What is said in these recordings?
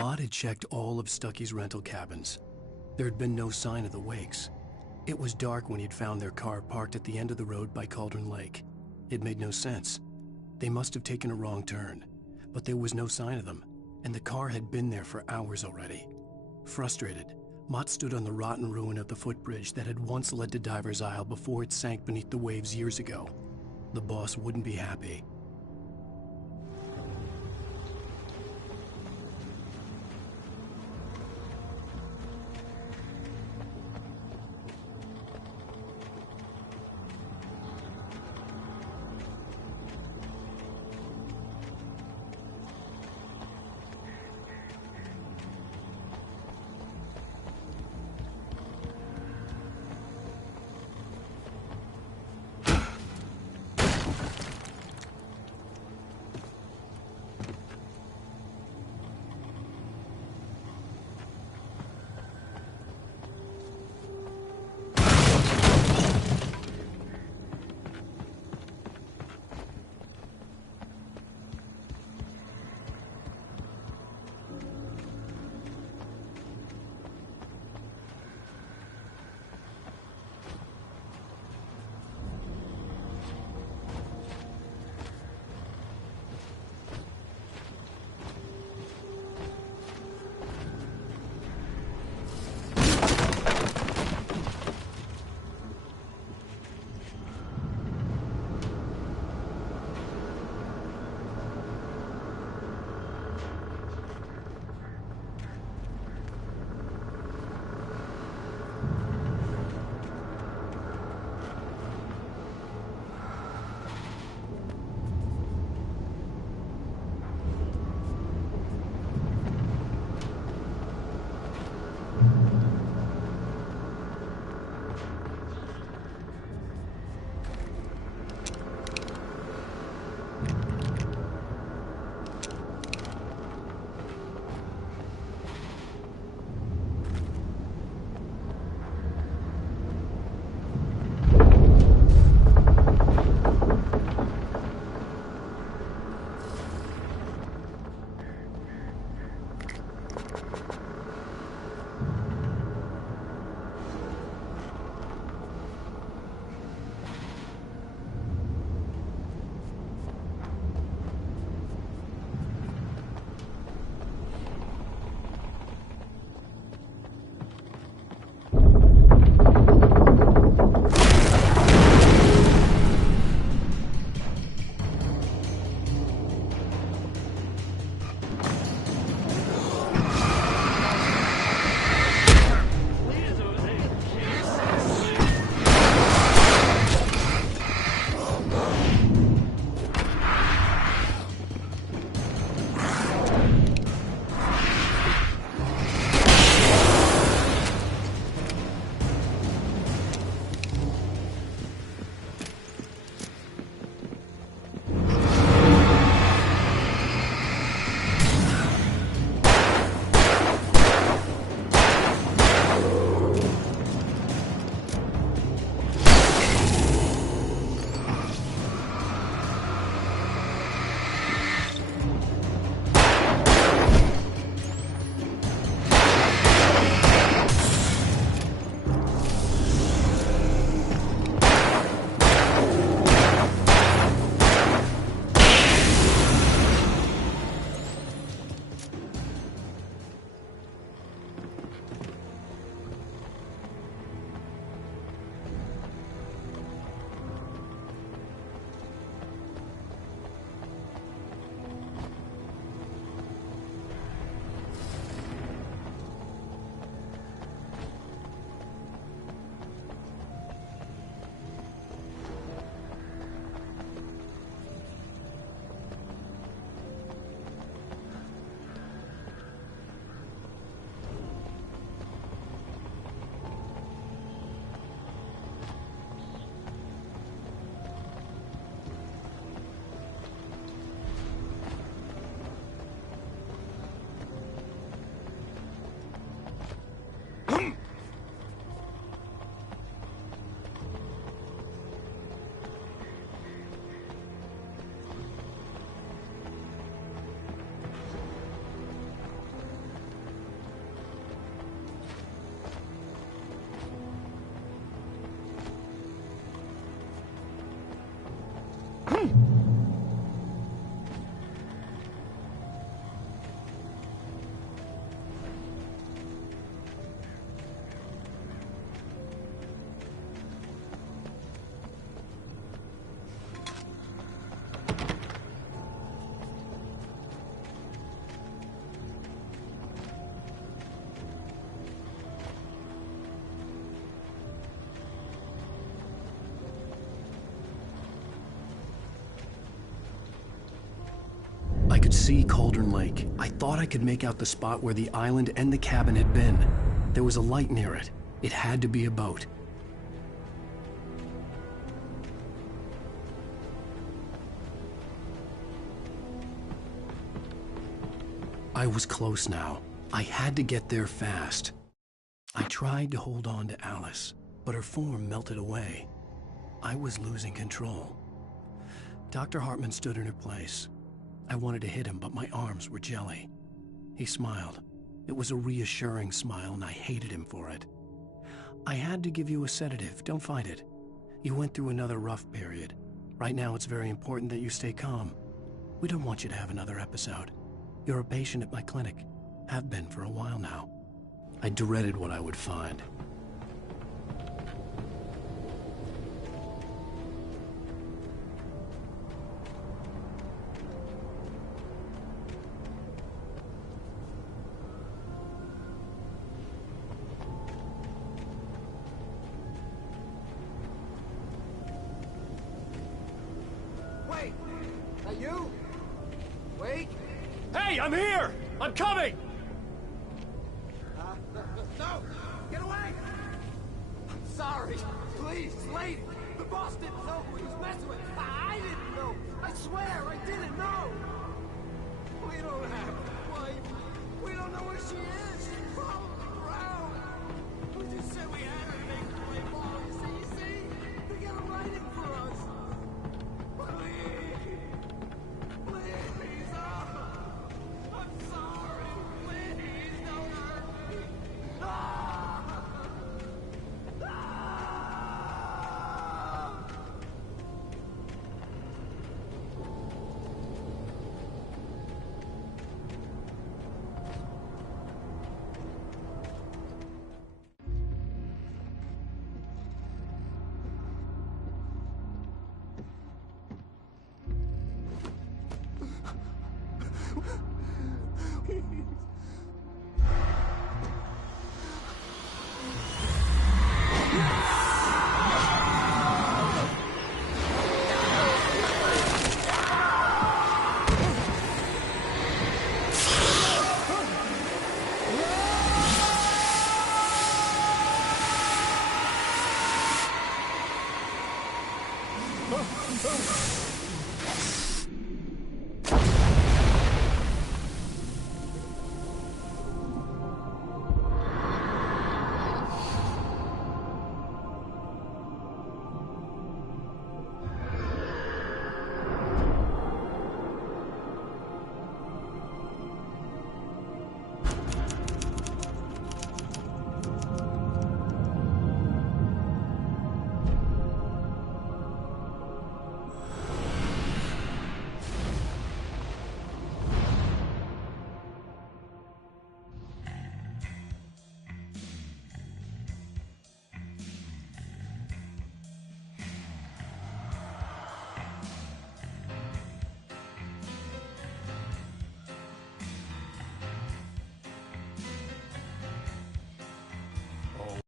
Mott had checked all of Stucky's rental cabins. There had been no sign of the Wakes. It was dark when he'd found their car parked at the end of the road by Cauldron Lake. It made no sense. They must have taken a wrong turn, but there was no sign of them, and the car had been there for hours already. Frustrated, Mott stood on the rotten ruin of the footbridge that had once led to Diver's Isle before it sank beneath the waves years ago. The boss wouldn't be happy. I could see Cauldron Lake. I thought I could make out the spot where the island and the cabin had been. There was a light near it. It had to be a boat. I was close now. I had to get there fast. I tried to hold on to Alice, but her form melted away. I was losing control. Dr. Hartman stood in her place. I wanted to hit him, but my arms were jelly. He smiled. It was a reassuring smile, and I hated him for it. I had to give you a sedative. Don't fight it. You went through another rough period. Right now, it's very important that you stay calm. We don't want you to have another episode. You're a patient at my clinic. Have been for a while now. I dreaded what I would find. Wait! Are you? Wait! Hey, I'm here! I'm coming! No! Get away! I'm sorry. Please, lady. The boss didn't know who he was messing with. I didn't know. I swear, I didn't know. We don't have a wife. We don't know where she is. She's probably drowned. We just said we had her to make her play ball. You see? They got a writing for us. Please. Please. Oh. I'm sorry. Please, don't hurt me. Ah!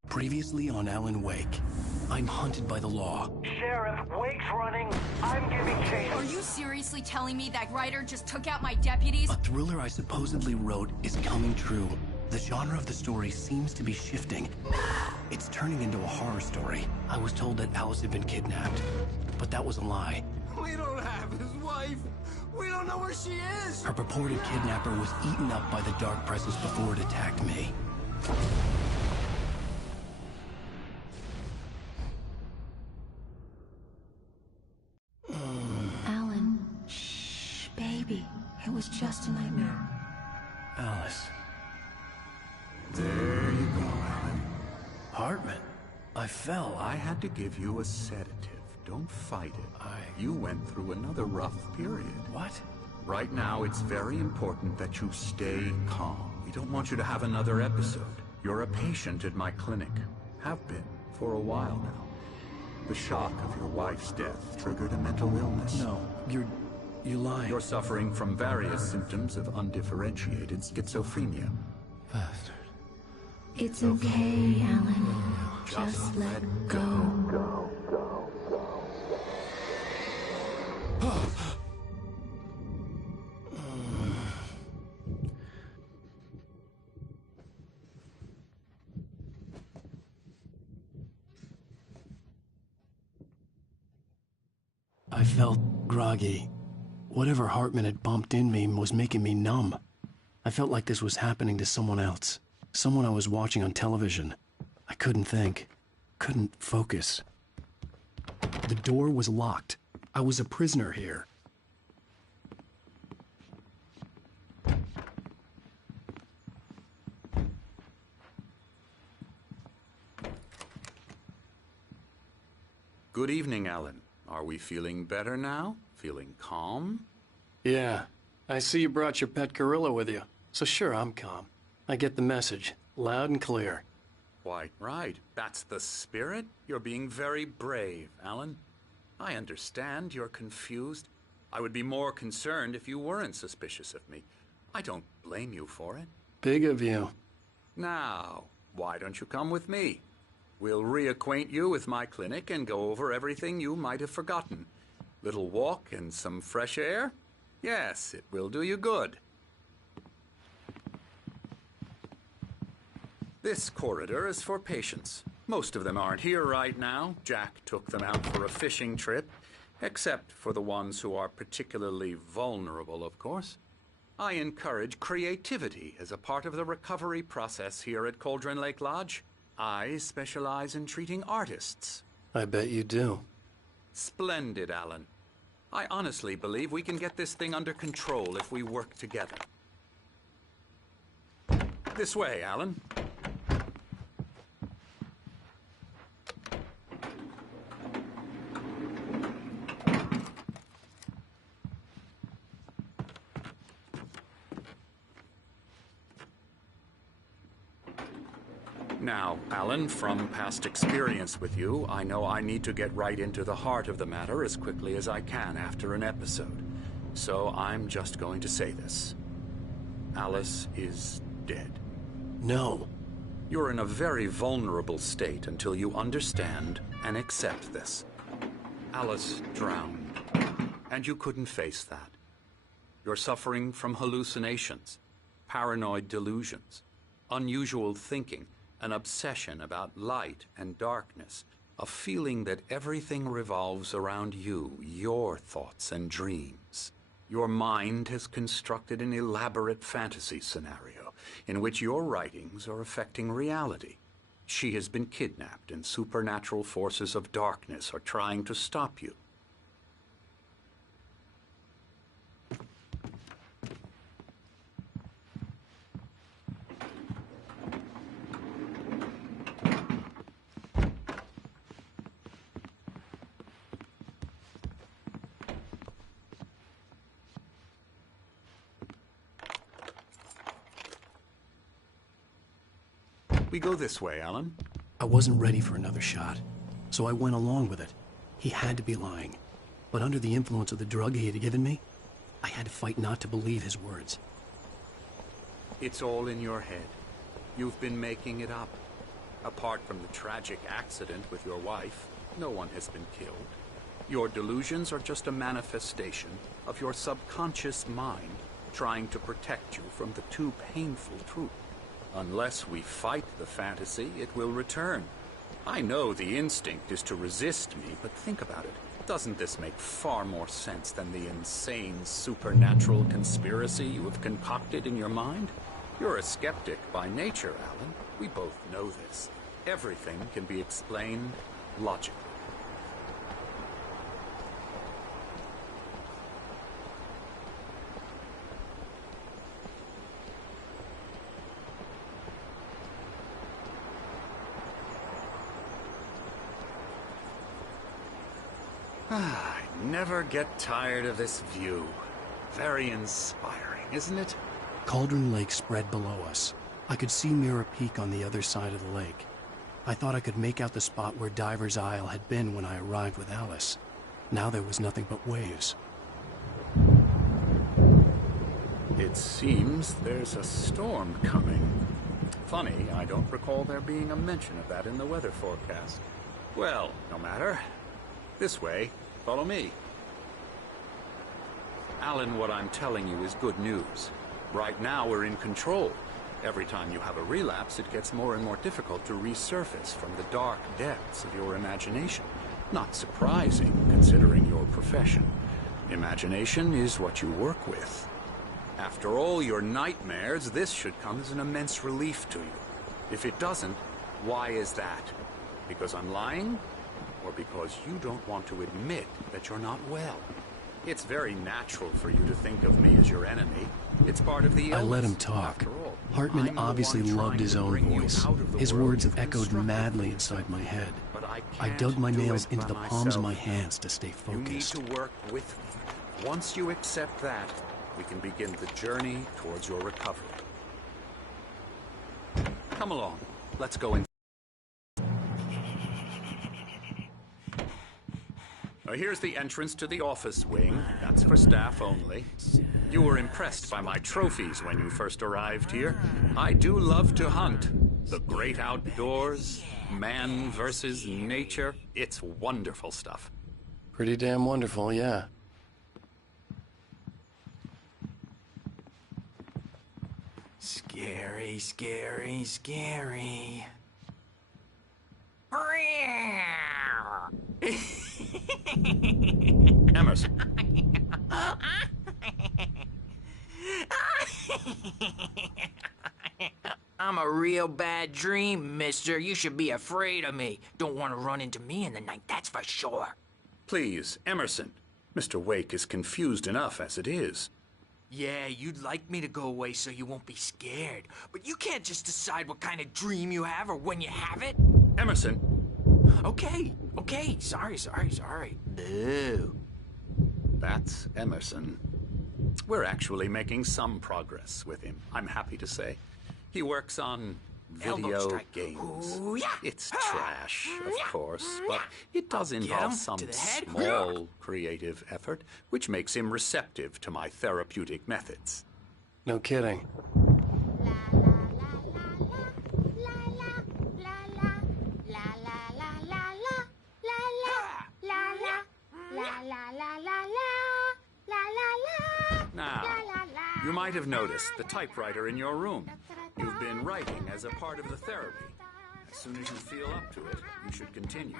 Previously on Alan Wake, I'm hunted by the law. Sheriff, Wake's running. I'm giving chase. Are you seriously telling me that writer just took out my deputies? A thriller I supposedly wrote is coming true. The genre of the story seems to be shifting. It's turning into a horror story. I was told that Alice had been kidnapped, but that was a lie. We don't have his wife. We don't know where she is. Her purported kidnapper was eaten up by the dark presence before it attacked me. Alan, shh, baby. It was just a nightmare. Alice. There you go, Alan. Hartman. I fell. I had to give you a sedative. Don't fight it. You went through another rough period. What? Right now, it's very important that you stay calm. We don't want you to have another episode. You're a patient at my clinic. Have been for a while now. The shock of your wife's death triggered a mental illness. No, you're lying. You're suffering from various symptoms of undifferentiated schizophrenia. Bastard. It's okay, Alan. Just let go. I felt groggy. Whatever Hartman had bumped in me was making me numb. I felt like this was happening to someone else. Someone I was watching on television. I couldn't think. Couldn't focus. The door was locked. I was a prisoner here. Good evening, Alan. Are we feeling better now? Feeling calm? Yeah. I see you brought your pet gorilla with you. So sure, I'm calm. I get the message. Loud and clear. Quite right. That's the spirit. You're being very brave, Alan. I understand you're confused. I would be more concerned if you weren't suspicious of me. I don't blame you for it. Big of you. Now, why don't you come with me? We'll reacquaint you with my clinic and go over everything you might have forgotten. Little walk and some fresh air? Yes, it will do you good. This corridor is for patients. Most of them aren't here right now. Jack took them out for a fishing trip, except for the ones who are particularly vulnerable, of course. I encourage creativity as a part of the recovery process here at Cauldron Lake Lodge. I specialize in treating artists. I bet you do. Splendid, Alan. I honestly believe we can get this thing under control if we work together. This way, Alan. Now, Alan, from past experience with you, I know I need to get right into the heart of the matter as quickly as I can after an episode. So I'm just going to say this. Alice is dead. No. You're in a very vulnerable state until you understand and accept this. Alice drowned, and you couldn't face that. You're suffering from hallucinations, paranoid delusions, unusual thinking, an obsession about light and darkness, a feeling that everything revolves around you, your thoughts and dreams. Your mind has constructed an elaborate fantasy scenario in which your writings are affecting reality. She has been kidnapped and supernatural forces of darkness are trying to stop you. We go this way, Alan. I wasn't ready for another shot, so I went along with it. He had to be lying. But under the influence of the drug he had given me, I had to fight not to believe his words. It's all in your head. You've been making it up. Apart from the tragic accident with your wife, no one has been killed. Your delusions are just a manifestation of your subconscious mind trying to protect you from the too painful truth. Unless we fight the fantasy, it will return. I know the instinct is to resist me, but think about it. Doesn't this make far more sense than the insane supernatural conspiracy you have concocted in your mind? You're a skeptic by nature, Alan. We both know this. Everything can be explained logically. I never get tired of this view. Very inspiring, isn't it? Cauldron Lake spread below us. I could see Mirror Peak on the other side of the lake. I thought I could make out the spot where Diver's Isle had been when I arrived with Alice. Now there was nothing but waves. It seems there's a storm coming. Funny, I don't recall there being a mention of that in the weather forecast. Well, no matter. This way. Follow me. Alan, what I'm telling you is good news. Right now we're in control. Every time you have a relapse, it gets more and more difficult to resurface from the dark depths of your imagination. Not surprising, considering your profession. Imagination is what you work with. After all your nightmares, this should come as an immense relief to you. If it doesn't, why is that? Because I'm lying? Or because you don't want to admit that you're not well? It's very natural for you to think of me as your enemy. It's part of the illness. I let him talk. After all, Hartman I'm the obviously one loved trying his to own bring you voice. out of the His world words you've echoed constructed. madly inside my head. But I I can't dug my do nails it into by the palms of my myself. hands to stay You need focused. to work with me. Once you accept that, we can begin the journey towards your recovery. Come along. Let's go in. Here's the entrance to the office wing. That's for staff only. You were impressed by my trophies when you first arrived here. I do love to hunt. The great outdoors, man versus nature. It's wonderful stuff. Pretty damn wonderful, yeah. Scary, scary, scary. Emerson. I'm a real bad dream, mister. You should be afraid of me. Don't want to run into me in the night, that's for sure. Please, Emerson. Mr. Wake is confused enough as it is. Yeah, you'd like me to go away so you won't be scared. But you can't just decide what kind of dream you have or when you have it. Emerson. Okay, sorry. Ew. That's Emerson. We're actually making some progress with him, I'm happy to say. He works on Elbow video strike. games. Ooh, yeah. It's trash, of course, but it does Get involve him some to the head. small creative effort, which makes him receptive to my therapeutic methods. No kidding. Now, you might have noticed the typewriter in your room. You've been writing as a part of the therapy. As soon as you feel up to it, you should continue.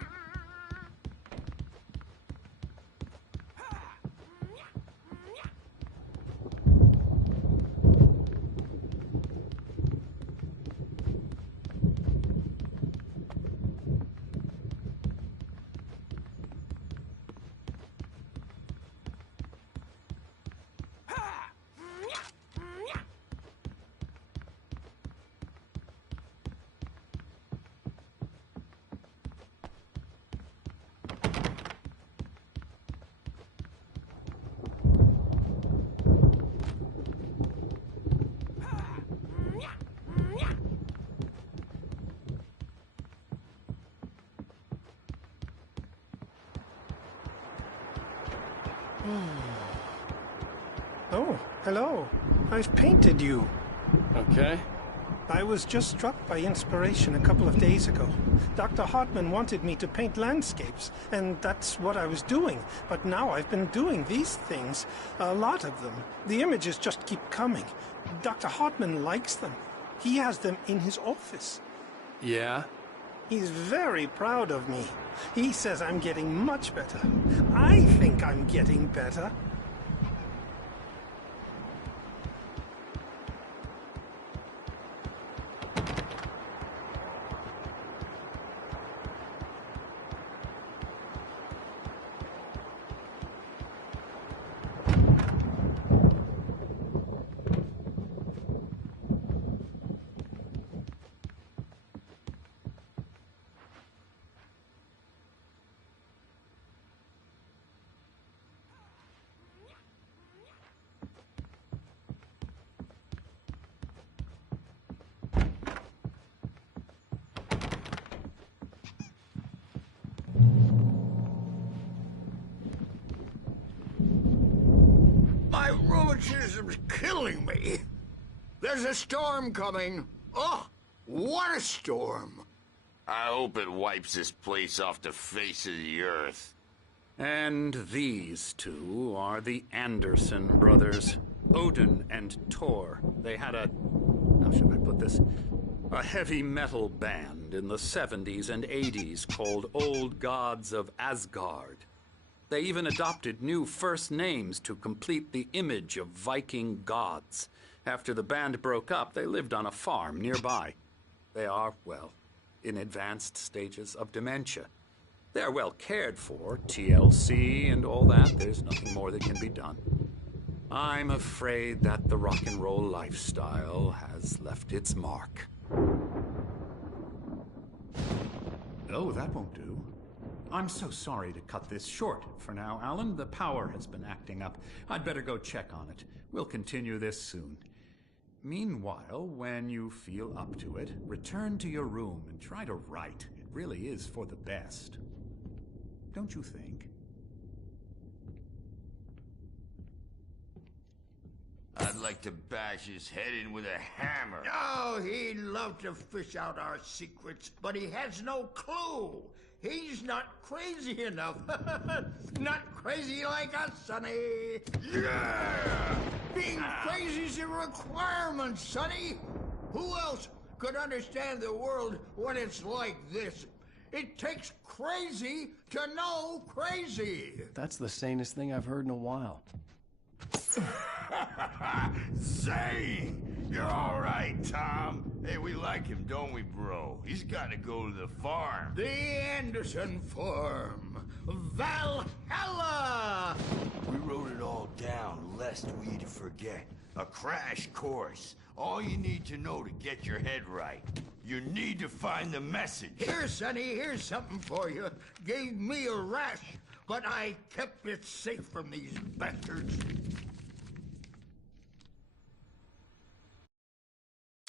Oh, hello. I've painted you. Okay. I was just struck by inspiration a couple of days ago. Dr. Hartman wanted me to paint landscapes, and that's what I was doing. But now I've been doing these things, a lot of them. The images just keep coming. Dr. Hartman likes them. He has them in his office. Yeah? He's very proud of me. He says I'm getting much better. I think I'm getting better. My rheumatism's killing me. There's a storm coming. Oh, what a storm. I hope it wipes this place off the face of the earth. And these two are the Anderson brothers, Odin and Tor. They had a... How should I put this? A heavy metal band in the 70s and 80s called Old Gods of Asgard. They even adopted new first names to complete the image of Viking gods. After the band broke up, they lived on a farm nearby. They are, well, in advanced stages of dementia. They're well cared for, TLC and all that. There's nothing more that can be done. I'm afraid that the rock and roll lifestyle has left its mark. Oh, that won't do. I'm so sorry to cut this short for now, Alan. The power has been acting up. I'd better go check on it. We'll continue this soon. Meanwhile, when you feel up to it, return to your room and try to write. It really is for the best. Don't you think? I'd like to bash his head in with a hammer. Oh, he'd love to fish out our secrets, but he has no clue. He's not crazy enough. Not crazy like us, Sonny. Yeah! Being crazy's a requirement, Sonny. Who else could understand the world when it's like this? It takes crazy to know crazy. That's the sanest thing I've heard in a while. Zane! You're all right, Tom. Hey, we like him, don't we, bro? He's got to go to the farm. The Anderson farm. Valhalla! We wrote it all down, lest we'd forget. A crash course. All you need to know to get your head right. You need to find the message. Here, Sonny, here's something for you. Gave me a rash, but I kept it safe from these bastards.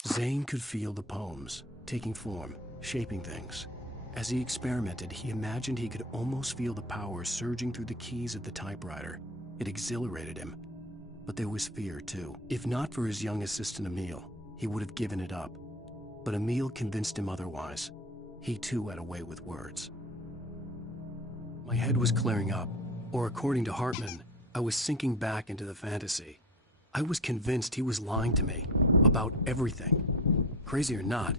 Zane could feel the poems, taking form, shaping things. As he experimented, he imagined he could almost feel the power surging through the keys of the typewriter. It exhilarated him. But there was fear, too. If not for his young assistant Emil, he would have given it up. But Emil convinced him otherwise. He, too, had a way with words. My head was clearing up, or according to Hartman, I was sinking back into the fantasy. I was convinced he was lying to me about everything. Crazy or not,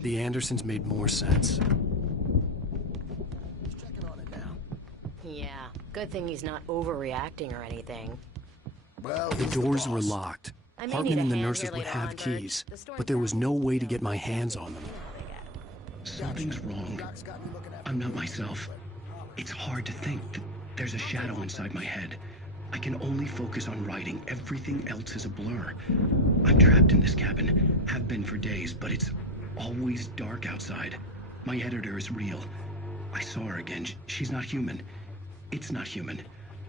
the Andersons made more sense. Just checking on it now. Yeah, good thing he's not overreacting or anything. Well, The doors were locked. Hartman and the nurses would have keys, but there was no way to get my hands on them. Something's wrong. I'm not myself. It's hard to think that there's a shadow inside my head. I can only focus on writing. Everything else is a blur. I'm trapped in this cabin. Have been for days, but it's always dark outside. My editor is real. I saw her again. She's not human. It's not human.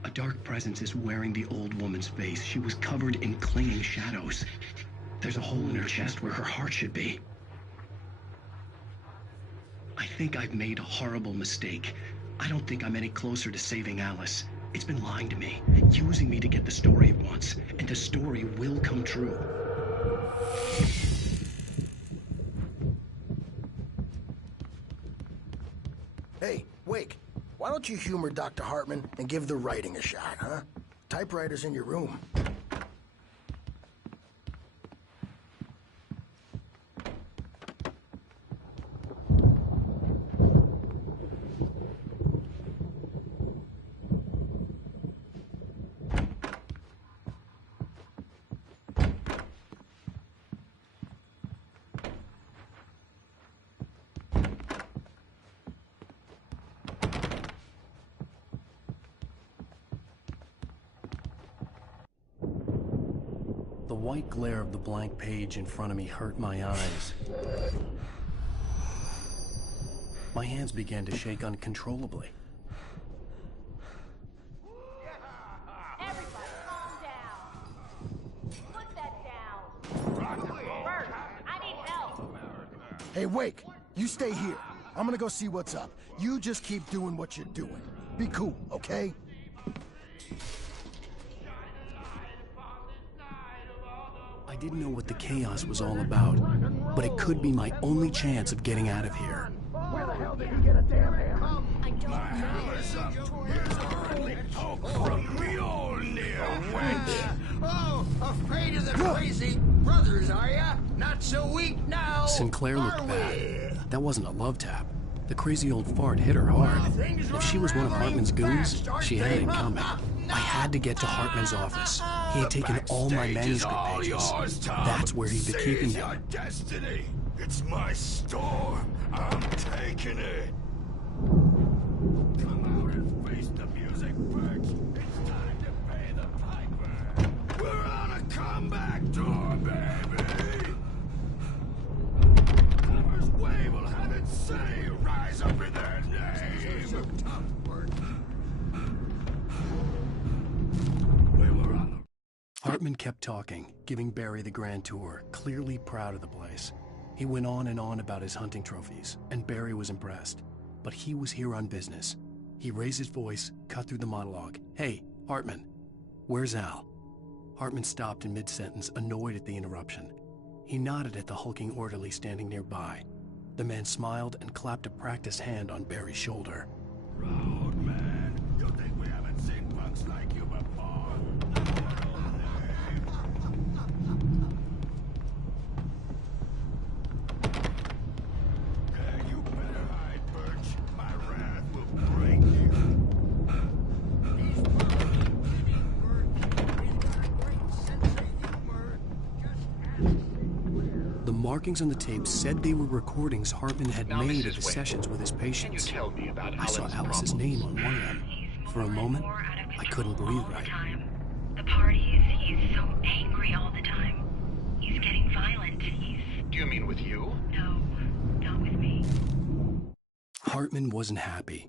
A dark presence is wearing the old woman's face. She was covered in clinging shadows. There's a hole in her chest where her heart should be. I think I've made a horrible mistake. I don't think I'm any closer to saving Alice. It's been lying to me, using me to get the story it wants, and the story will come true. Hey, Wake, why don't you humor Dr. Hartman and give the writing a shot, huh? Typewriter's in your room. The white glare of the blank page in front of me hurt my eyes. My hands began to shake uncontrollably. Everybody, calm down. Put that down. Bert, I need help. Hey, Wake, you stay here. I'm gonna go see what's up. You just keep doing what you're doing. Be cool, okay? I didn't know what the chaos was all about, but it could be my only chance of getting out of here. Where the hell did he get a damn hammer? I don't know. From Mjolnir, wench! Oh, afraid of the crazy brothers, are ya? Not so weak now, Sinclair looked are bad. we? That wasn't a love tap. The crazy old fart hit her hard. If she was one of Hartman's goons, she had it coming. I had to get to Hartman's office. He had taken all my manuscript pages. That's where he'd been keeping them. Your destiny. It's my store. I'm taking it. Come out and face the music, Birch. It's time to pay the piper. We're on a comeback tour, baby. Hammer's Way will have it say, rise up in their name. Hartman kept talking, giving Barry the grand tour, clearly proud of the place. He went on and on about his hunting trophies, and Barry was impressed. But he was here on business. He raised his voice, cut through the monologue. Hey, Hartman, where's Al? Hartman stopped in mid-sentence, annoyed at the interruption. He nodded at the hulking orderly standing nearby. The man smiled and clapped a practiced hand on Barry's shoulder. Proud man. You think we haven't seen punks like you before? You better hide, Birch. My wrath will break you. He's living, Birch. He's got a great sense of humor. Just The markings on the tape said they were recordings Hartman had Now, made Mrs. at the Wade, sessions with his patients. Can you tell me about I saw Alan's Alice's problems? name on one of them. For a moment, I couldn't breathe right. The parties, he's so angry all the time. He's getting violent. Do you mean with you? No, not with me. Hartman wasn't happy.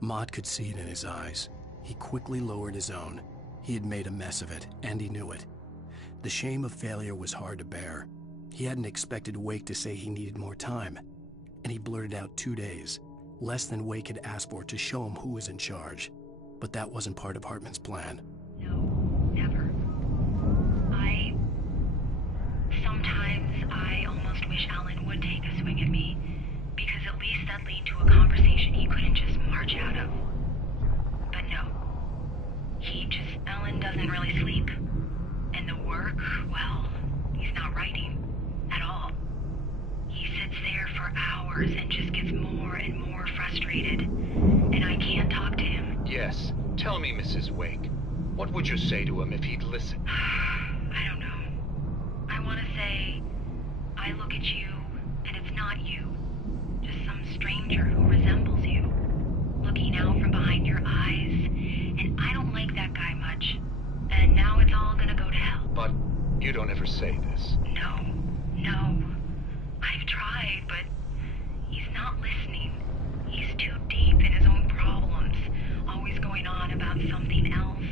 Mott could see it in his eyes. He quickly lowered his own. He had made a mess of it, and he knew it. The shame of failure was hard to bear. He hadn't expected Wake to say he needed more time, and he blurted out 2 days, less than Wake had asked for to show him who was in charge. But that wasn't part of Hartman's plan. No, never. Sometimes I almost wish Alan would take a swing at me, because at least that'd lead to a conversation he couldn't just march out of. But no. Alan doesn't really sleep. And the work, well, he's not writing at all. He sits there for hours and just gets more and more frustrated. And I can't talk to him. Yes. Tell me, Mrs. Wake. What would you say to him if he'd listen? I don't know. I want to say, I look at you, and it's not you. Just some stranger who resembles you. Looking out from behind your eyes. And I don't like that guy much. And now it's all gonna go to hell. But you don't ever say this. No. I've tried, but he's not listening. He's too deep in his own problems, always going on about something else.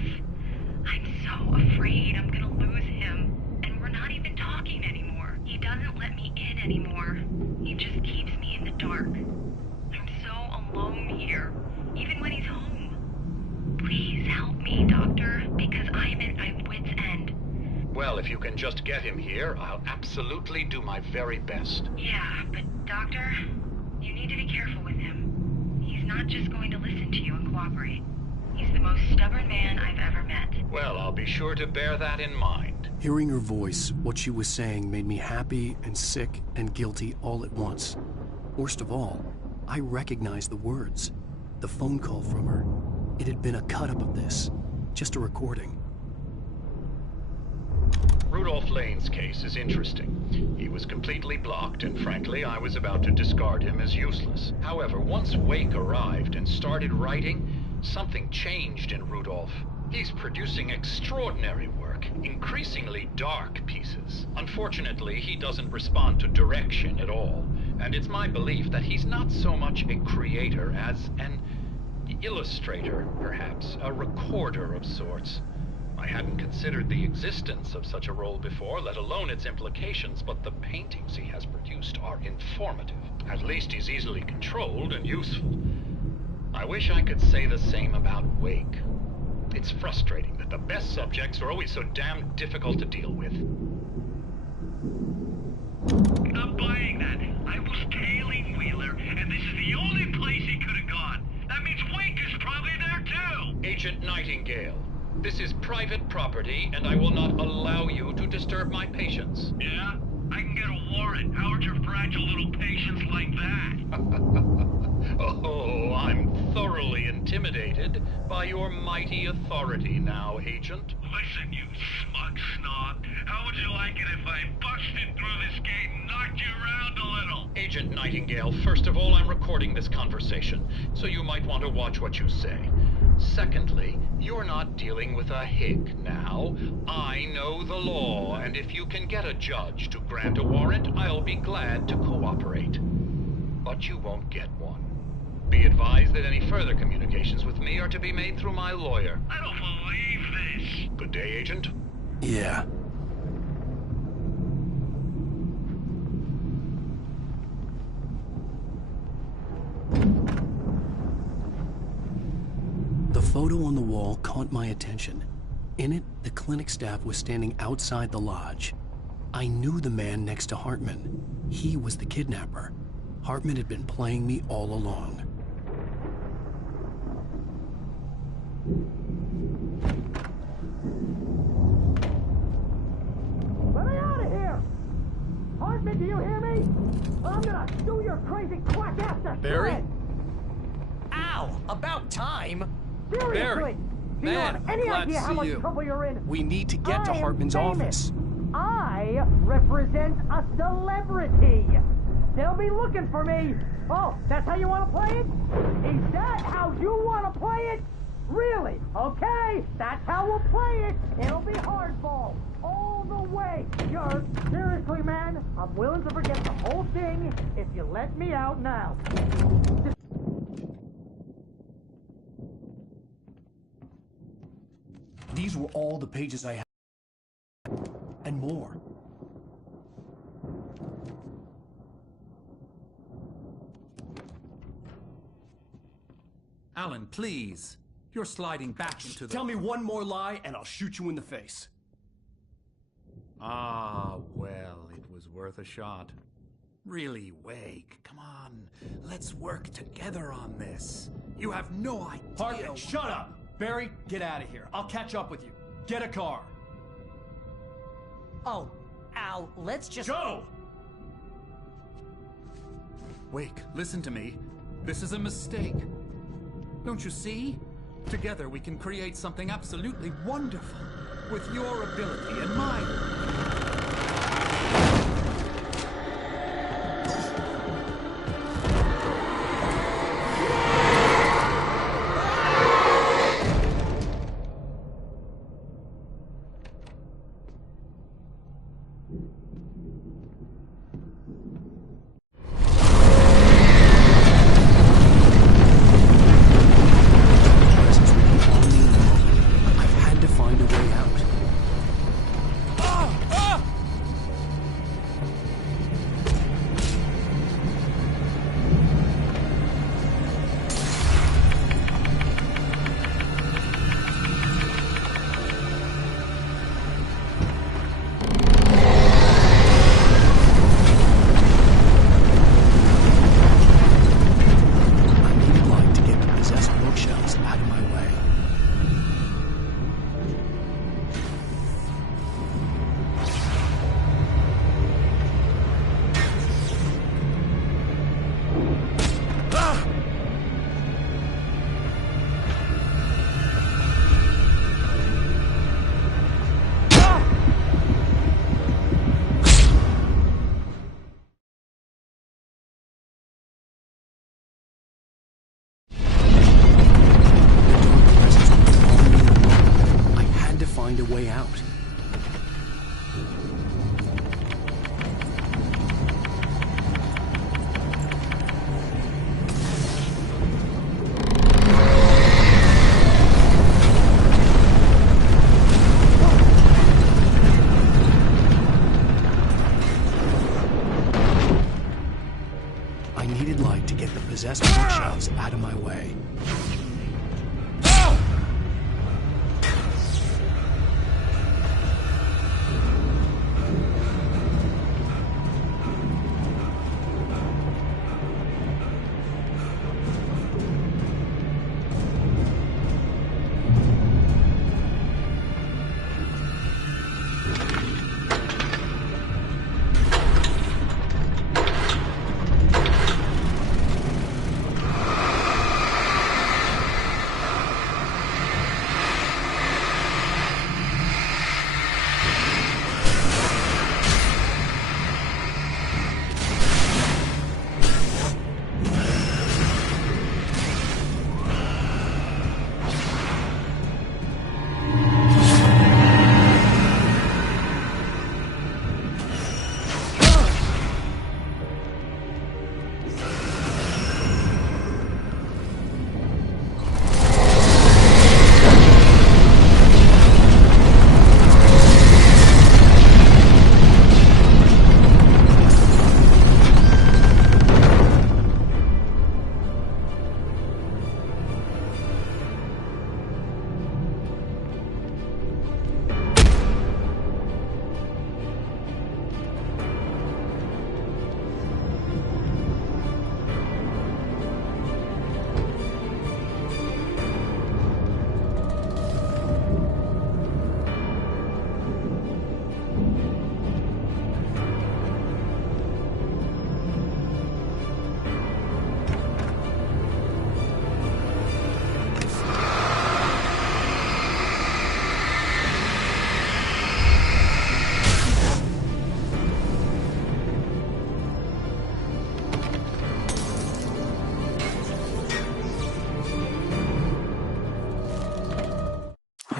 I'm so afraid I'm gonna lose him, and we're not even talking anymore. He doesn't let me in anymore. He just keeps me in the dark. I'm so alone here, even when he's home. Please help me, Doctor, because I'm at my wit's end. Well, if you can just get him here, I'll absolutely do my very best. Yeah, but Doctor, you need to be careful with him. He's not just going to listen to you and cooperate. He's the most stubborn man I've ever met. Well, I'll be sure to bear that in mind. Hearing her voice, what she was saying made me happy and sick and guilty all at once. Worst of all, I recognized the words. The phone call from her. It had been a cut-up of this. Just a recording. Rudolph Lane's case is interesting. He was completely blocked, and frankly, I was about to discard him as useless. However, once Wake arrived and started writing, something changed in Rudolph. He's producing extraordinary work, increasingly dark pieces. Unfortunately, he doesn't respond to direction at all, and it's my belief that he's not so much a creator as an illustrator, perhaps, a recorder of sorts. I hadn't considered the existence of such a role before, let alone its implications, but the paintings he has produced are informative. At least he's easily controlled and useful. I wish I could say the same about Wake. It's frustrating that the best subjects are always so damn difficult to deal with. I'm buying that. I was tailing Wheeler, and this is the only place he could have gone. That means Wake is probably there too! Agent Nightingale, This is private property, and I will not allow you to disturb my patients. Yeah? I can get a warrant. How would your fragile little patients like that? Oh, I'm thoroughly intimidated by your mighty authority now, Agent. Listen, you smug snob. How would you like it if I busted through this gate and knocked you around a little? Agent Nightingale, first of all, I'm recording this conversation, so you might want to watch what you say. Secondly, you're not dealing with a hick now. I know the law, and if you can get a judge to grant a warrant, I'll be glad to cooperate. But you won't get one. Be advised that any further communications with me are to be made through my lawyer. I don't believe this. Good day, Agent. Yeah. The photo on the wall caught my attention. In it, the clinic staff was standing outside the lodge. I knew the man next to Hartman. He was the kidnapper. Hartman had been playing me all along. Let me out of here! Hartman, do you hear me? I'm gonna do your crazy quack ass to Barry? shreds. Ow! About time! Seriously! Barry! Do you Man, have I'm any glad idea to how see much you. trouble you're in? We need to get to I am Hartman's famous. office. I represent a celebrity. They'll be looking for me. Oh, that's how you want to play it? Is that how you want to play it? Really? Okay, that's how we'll play it. It'll be hardball all the way. You're seriously, man. I'm willing to forget the whole thing if you let me out now. These were all the pages I had. And more. Alan, please. You're sliding back into the... Tell me one more lie and I'll shoot you in the face. Ah, well, it was worth a shot. Really, Wake, come on. Let's work together on this. You have no idea... Hartman, shut up! Barry, get out of here. I'll catch up with you. Get a car. Oh, Al, let's just... Go! Wake, listen to me. This is a mistake. Don't you see? Together we can create something absolutely wonderful. With your ability and mine. I've had to find a way out.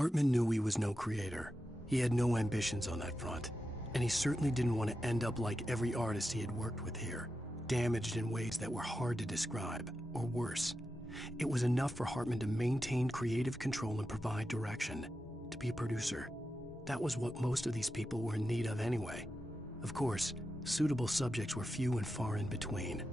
Hartman knew he was no creator. He had no ambitions on that front. And he certainly didn't want to end up like every artist he had worked with here, damaged in ways that were hard to describe, or worse. It was enough for Hartman to maintain creative control and provide direction, to be a producer. That was what most of these people were in need of anyway. Of course, suitable subjects were few and far in between.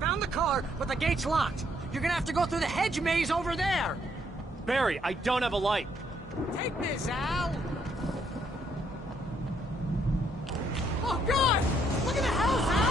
Found the car, but the gate's locked. You're gonna have to go through the hedge maze over there. Barry, I don't have a light. Take this, Al. Oh, God! Look at the house, Al!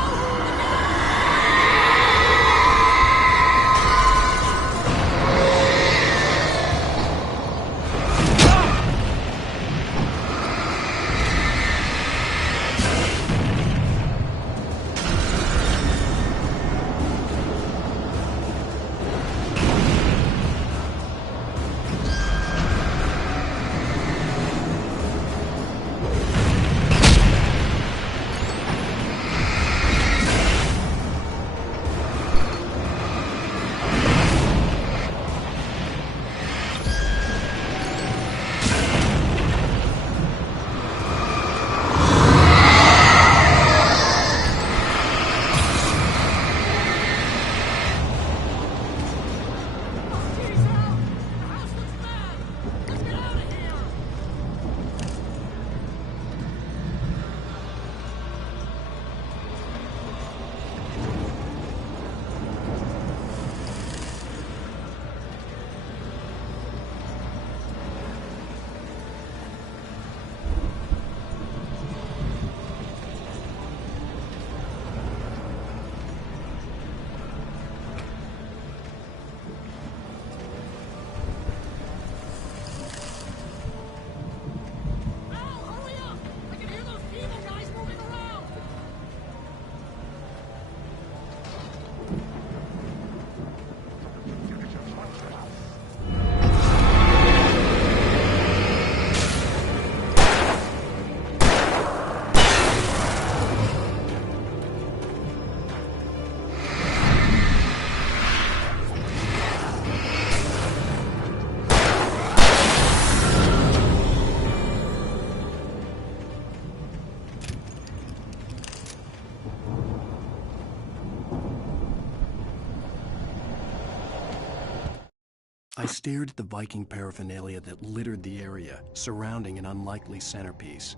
I stared at the Viking paraphernalia that littered the area, surrounding an unlikely centerpiece.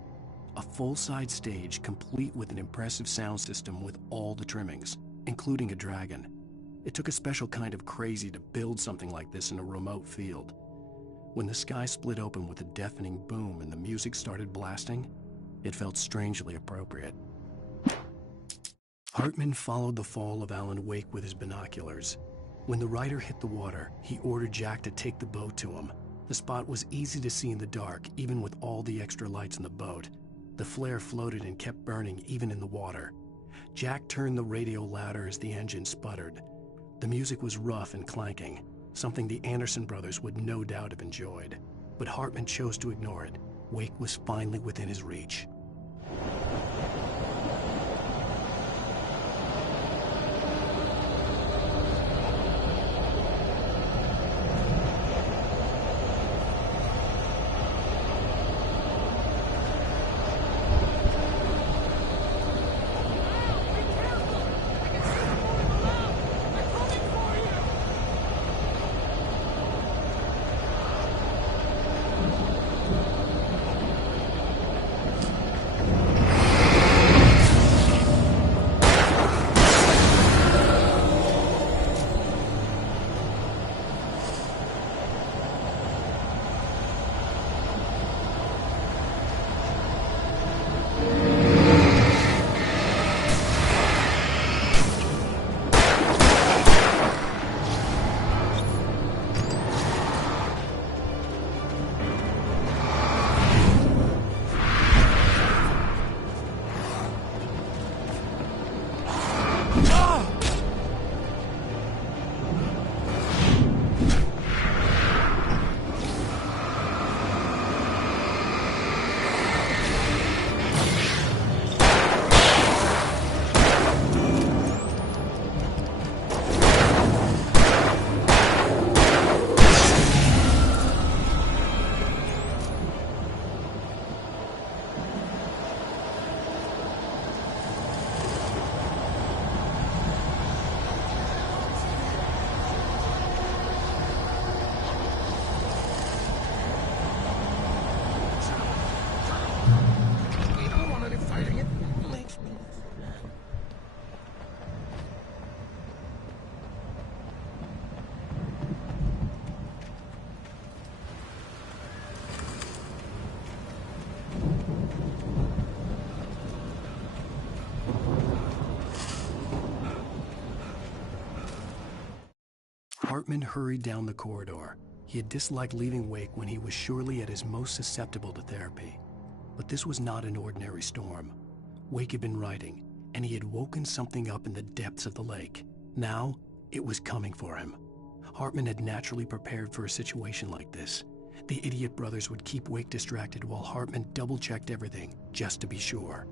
A full-size stage complete with an impressive sound system with all the trimmings, including a dragon. It took a special kind of crazy to build something like this in a remote field. When the sky split open with a deafening boom and the music started blasting, it felt strangely appropriate. Hartman followed the fall of Alan Wake with his binoculars. When the rider hit the water, he ordered Jack to take the boat to him. The spot was easy to see in the dark, even with all the extra lights in the boat. The flare floated and kept burning even in the water. Jack turned the radio louder as the engine sputtered. The music was rough and clanking, something the Anderson brothers would no doubt have enjoyed. But Hartman chose to ignore it. Wake was finally within his reach. Hartman hurried down the corridor. He had disliked leaving Wake when he was surely at his most susceptible to therapy. But this was not an ordinary storm. Wake had been writing, and he had woken something up in the depths of the lake. Now, it was coming for him. Hartman had naturally prepared for a situation like this. The idiot brothers would keep Wake distracted while Hartman double-checked everything, just to be sure.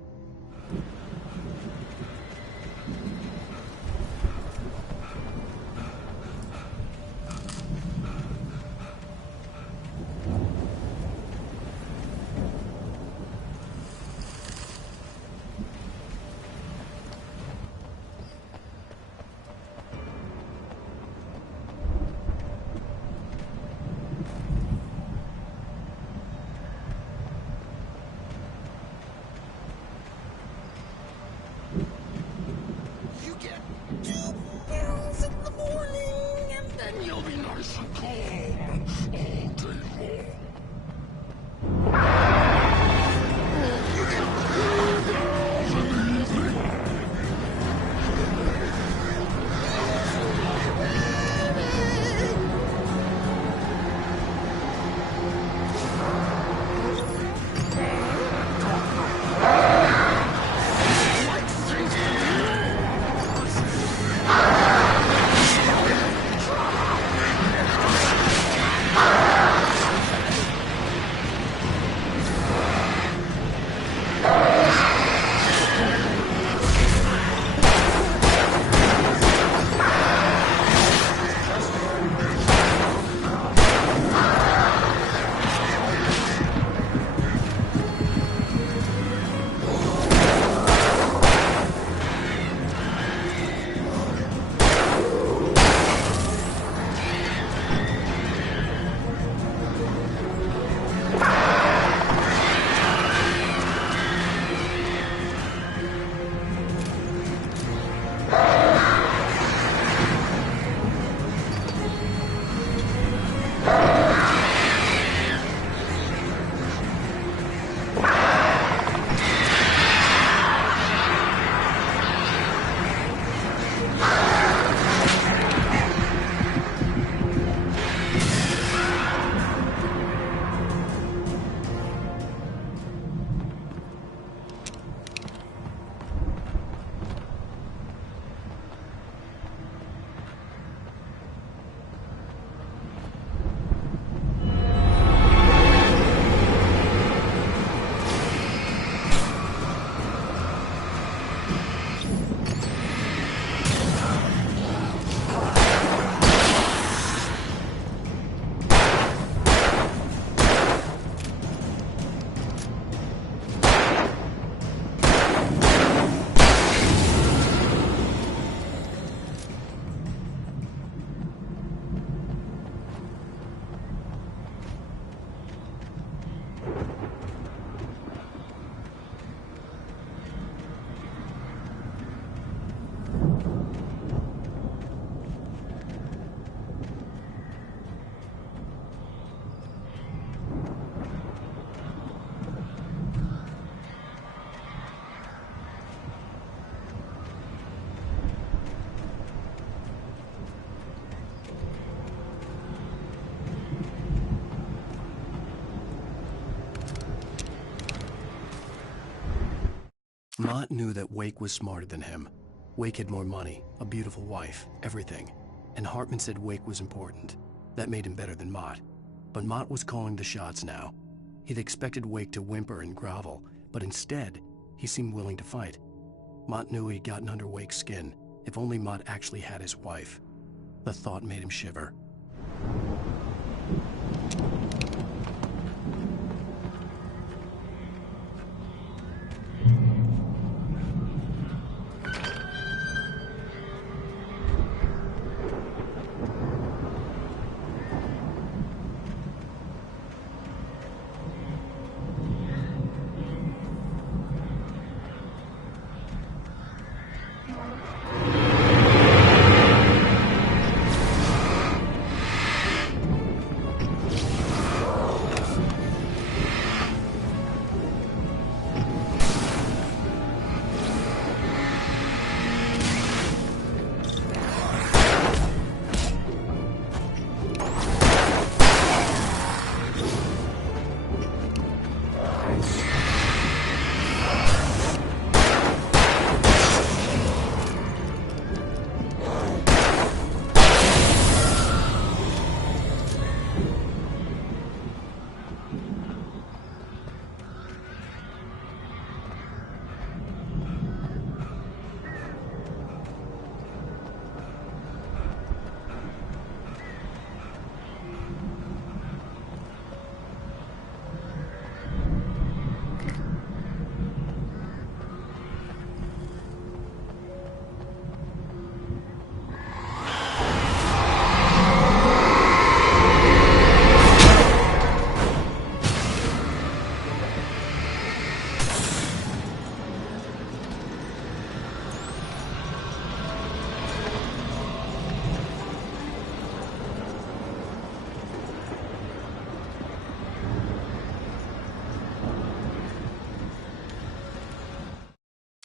Mott knew that Wake was smarter than him. Wake had more money, a beautiful wife, everything. And Hartman said Wake was important. That made him better than Mott. But Mott was calling the shots now. He'd expected Wake to whimper and grovel, but instead, he seemed willing to fight. Mott knew he'd gotten under Wake's skin. If only Mott actually had his wife. The thought made him shiver.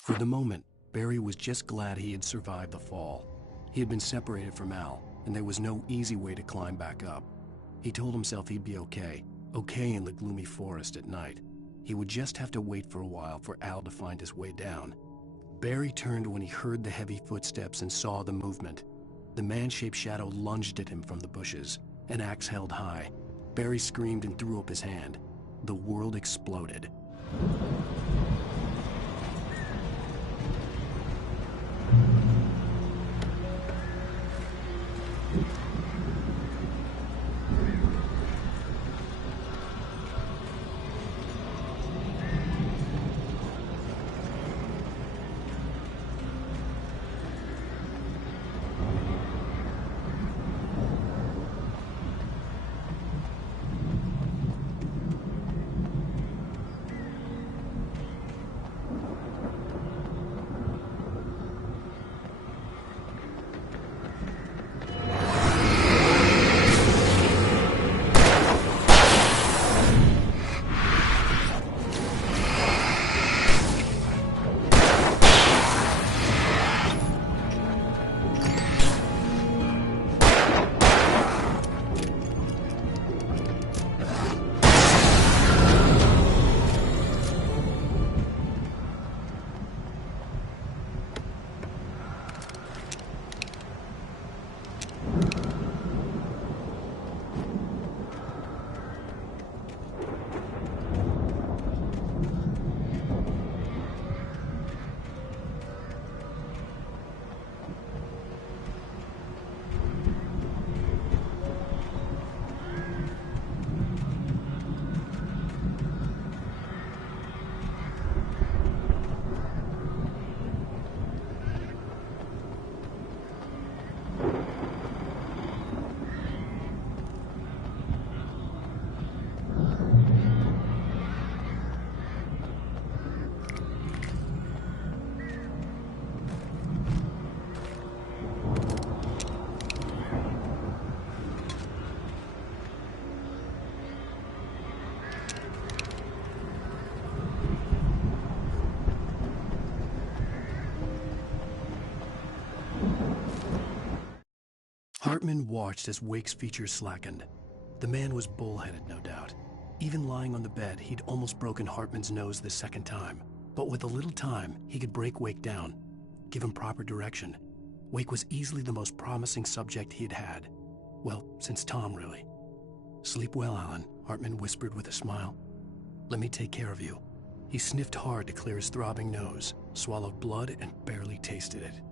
For the moment, Barry was just glad he had survived the fall. He had been separated from Al, and there was no easy way to climb back up. He told himself he'd be okay in the gloomy forest at night. He would just have to wait for a while for Al to find his way down. Barry turned when he heard the heavy footsteps and saw the movement. The man-shaped shadow lunged at him from the bushes, an axe held high. Barry screamed and threw up his hand. The world exploded. Hartman watched as Wake's features slackened. The man was bullheaded, no doubt. Even lying on the bed, he'd almost broken Hartman's nose the second time. But with a little time, he could break Wake down, give him proper direction. Wake was easily the most promising subject he had had. Well, since Tom, really. Sleep well, Alan, Hartman whispered with a smile. Let me take care of you. He sniffed hard to clear his throbbing nose, swallowed blood, and barely tasted it.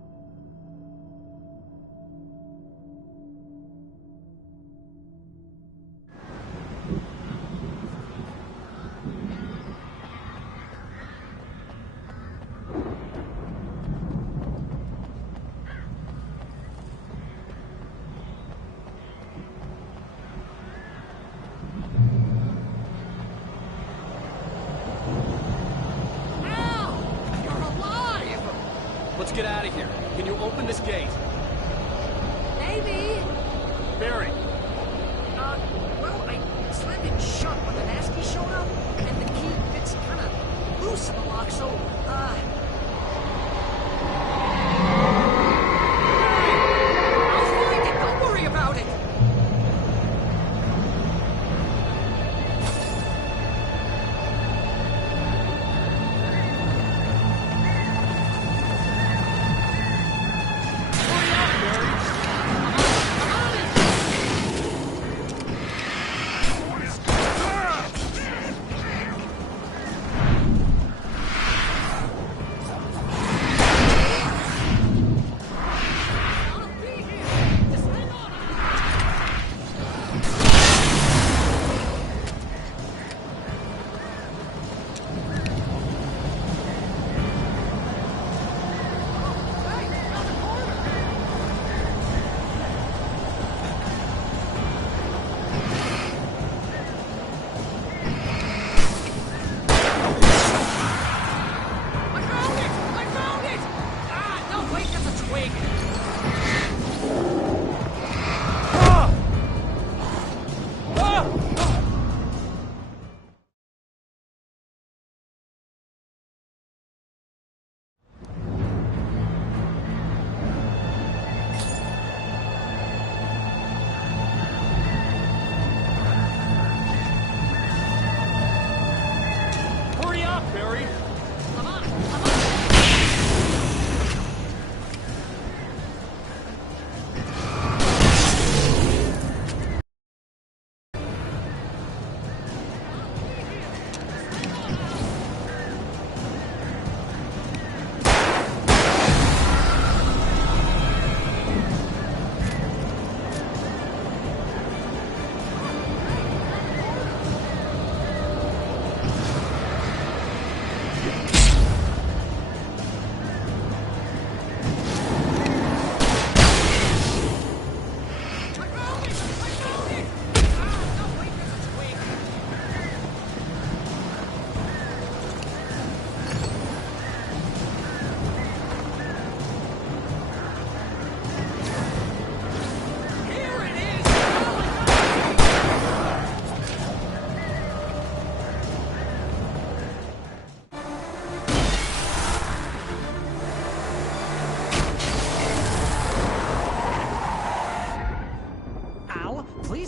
Let's get out of here. Can you open this gate? Maybe. Barry. Well, I slammed it shut when the Nasty showed up, and the key fits kind of loose in the lock, so, I'll find it. Don't worry about it.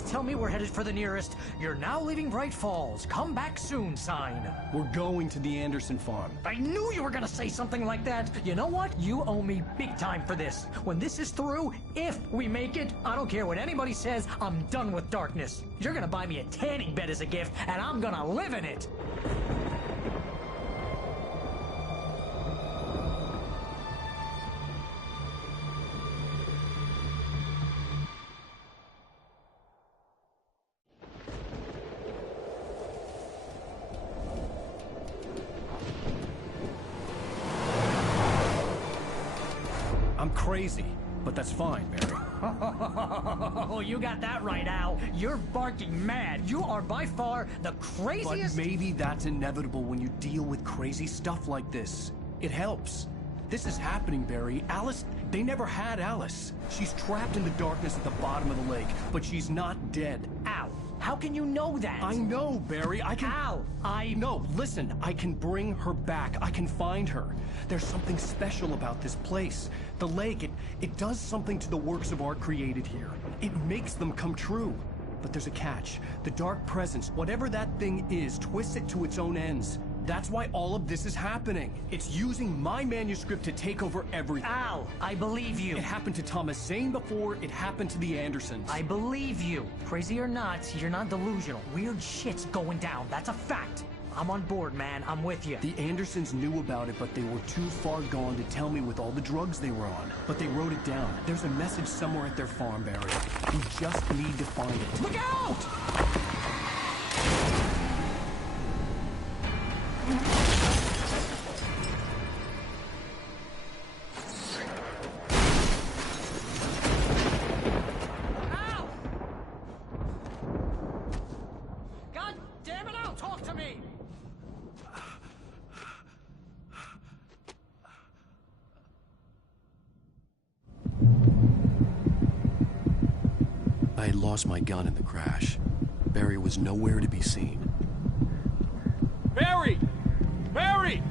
Tell me we're headed for the nearest "You're now leaving Bright Falls. Come back soon" sign. We're going to the Anderson farm. I knew you were gonna say something like that. You know what? You owe me big time for this. When this is through, if we make it, I don't care what anybody says, I'm done with darkness. You're gonna buy me a tanning bed as a gift, and I'm gonna live in it. I'm crazy, but that's fine, Barry. Oh, you got that right, Al. You're barking mad. You are by far the craziest... But maybe that's inevitable when you deal with crazy stuff like this. It helps. This is happening, Barry. Alice, they never had Alice. She's trapped in the darkness at the bottom of the lake, but she's not dead. Al, how can you know that? I know, Barry. I can... Al, No, listen. I can bring her back. I can find her. There's something special about this place. The lake, it does something to the works of art created here. It makes them come true. But there's a catch. The dark presence, whatever that thing is, twists it to its own ends. That's why all of this is happening. It's using my manuscript to take over everything. Al, I believe you. It happened to Thomas Zane before it happened to the Andersons. I believe you. Crazy or not, you're not delusional. Weird shit's going down. That's a fact. I'm on board, man. I'm with you. The Andersons knew about it, but they were too far gone to tell me with all the drugs they were on. But they wrote it down. There's a message somewhere at their farm, Barry. We just need to find it. Look out! God damn it, Al, talk to me! I had lost my gun in the crash. Barry was nowhere to be seen. Barry! Barry!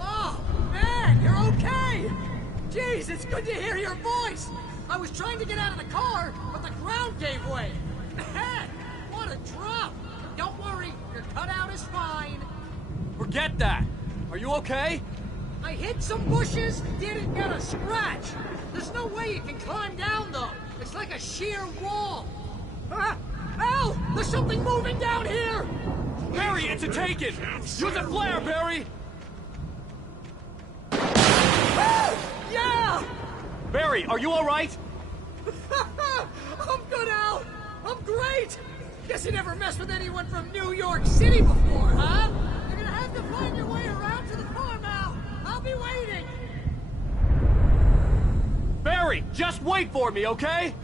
Oh, man, you're okay! Jeez, it's good to hear your voice! I was trying to get out of the car, but the ground gave way. Man, what a drop! Don't worry, your cutout is fine. Forget that! Are you okay? I hit some bushes, didn't get a scratch. There's no way you can climb down, though. It's like a sheer wall. Al! There's something moving down here! Barry, it's a take-it! Use a flare, Barry! Yeah! Barry, are you alright? I'm good, Al! I'm great! Guess you never messed with anyone from New York City before, huh? You're gonna have to find your way around to the farm, Al! I'll be waiting! Barry, just wait for me, okay?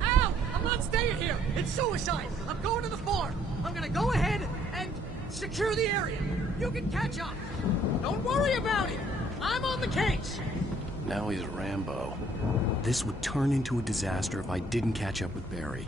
Al! I'm not staying here! It's suicide! I'm going to the farm! I'm gonna go ahead and secure the area. You can catch up. Don't worry about it! I'm on the case! Now he's Rambo. This would turn into a disaster if I didn't catch up with Barry.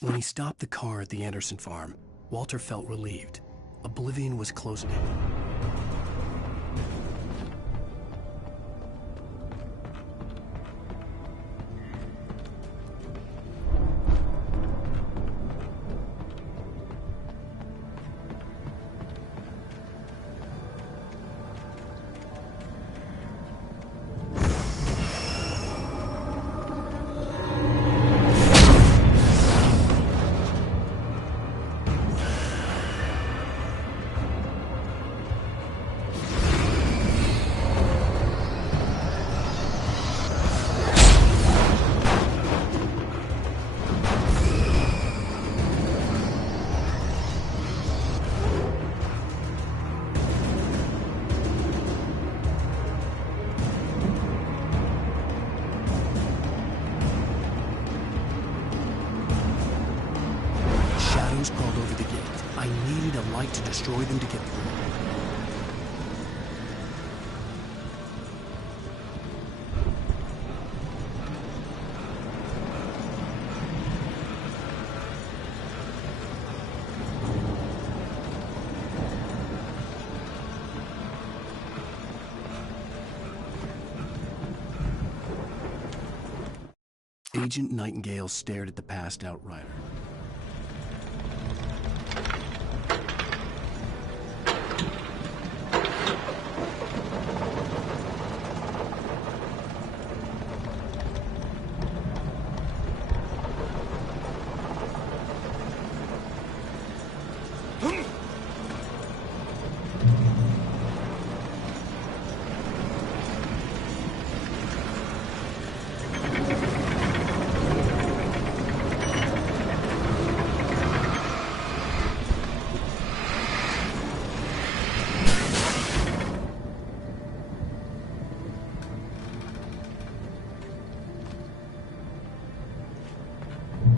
When he stopped the car at the Anderson farm, Walter felt relieved. Oblivion was close to him. like to destroy them to get through. Agent Nightingale stared at the passed-out rider.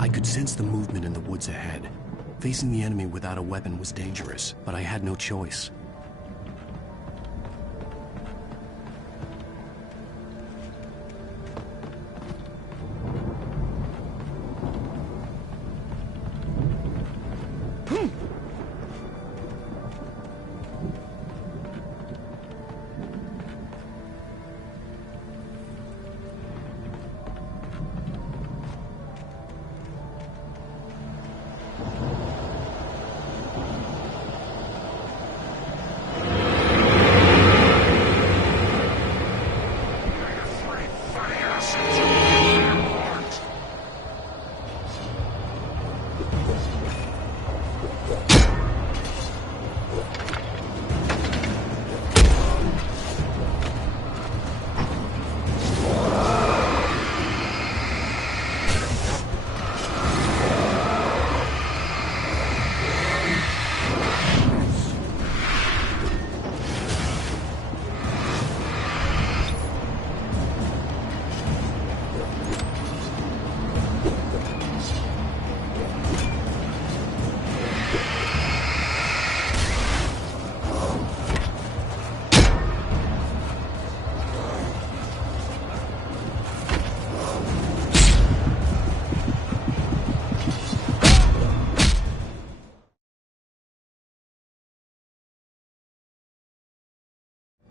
I could sense the movement in the woods ahead. Facing the enemy without a weapon was dangerous, but I had no choice.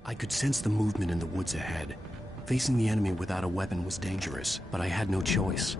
I could sense the movement in the woods ahead. Facing the enemy without a weapon was dangerous, but I had no choice.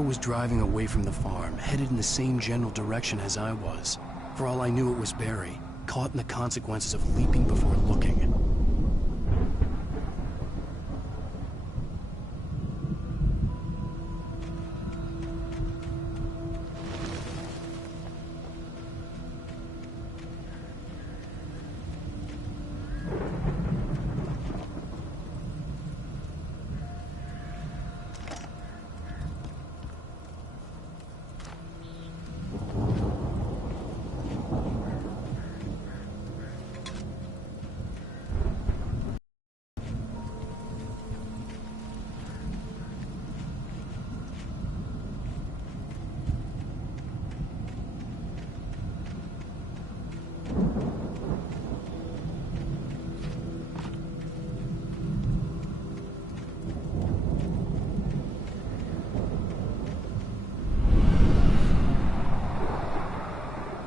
car was driving away from the farm, headed in the same general direction as I was. For all I knew, it was Barry, caught in the consequences of leaping before looking.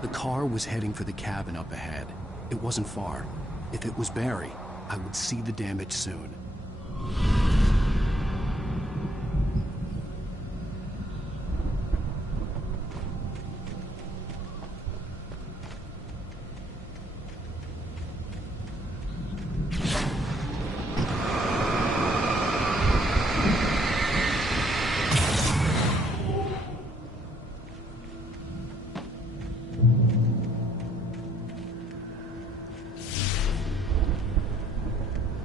The car was heading for the cabin up ahead. It wasn't far. If it was Barry, I would see the damage soon.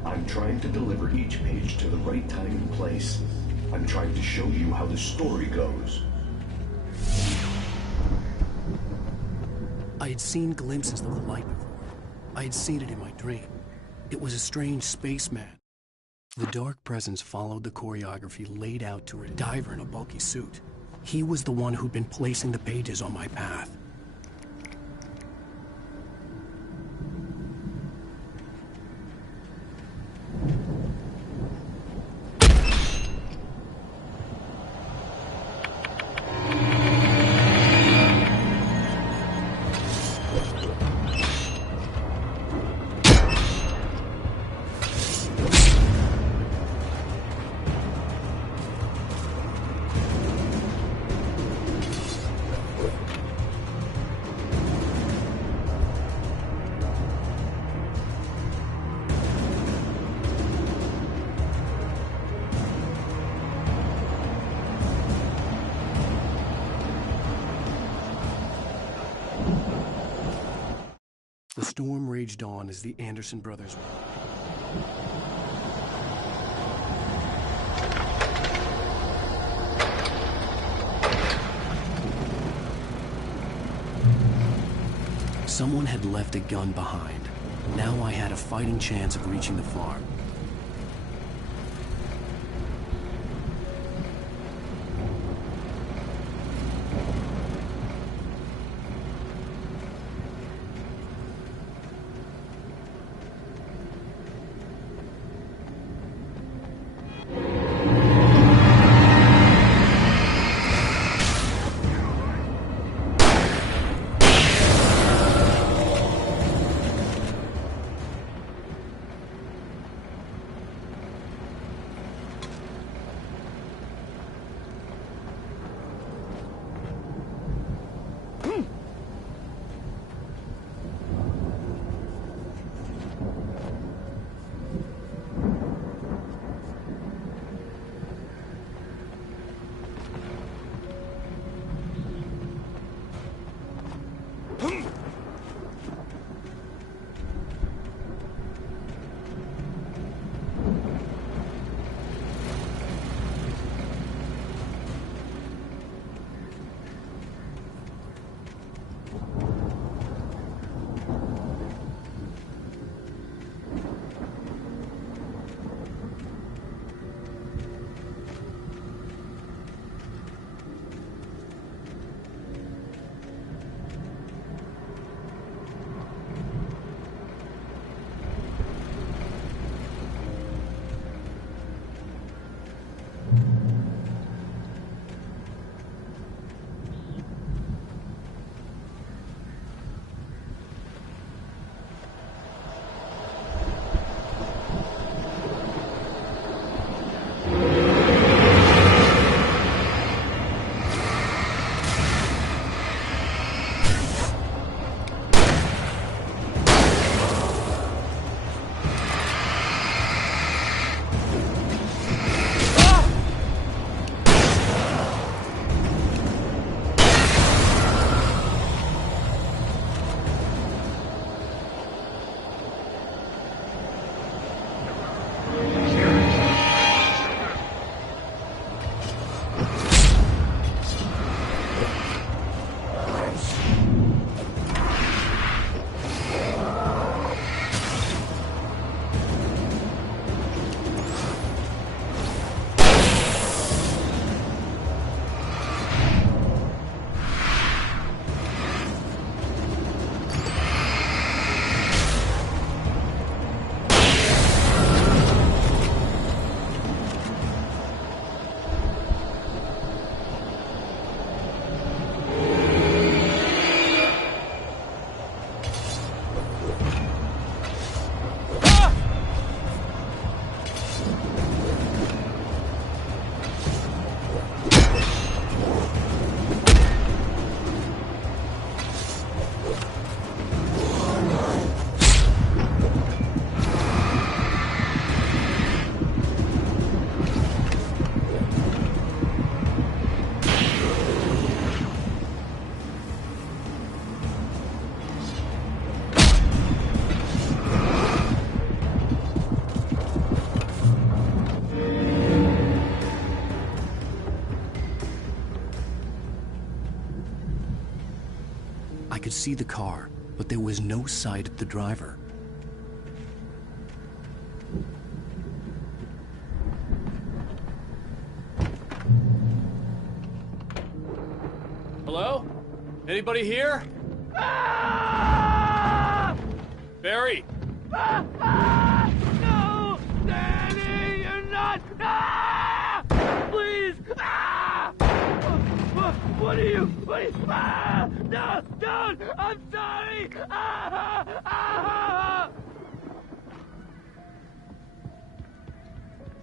I'm trying to deliver each page to the right time and place. I'm trying to show you how the story goes. I had seen glimpses of the light before. I had seen it in my dream. It was a strange spaceman. The dark presence followed the choreography laid out to a diver in a bulky suit. He was the one who'd been placing the pages on my path. The storm raged on as the Anderson brothers Someone had left a gun behind. Now I had a fighting chance of reaching the farm. could see the car, but there was no sight of the driver. Hello? Anybody here? Barry! No! Danny, you're not! Please! What are you? No! Don't! I'm sorry!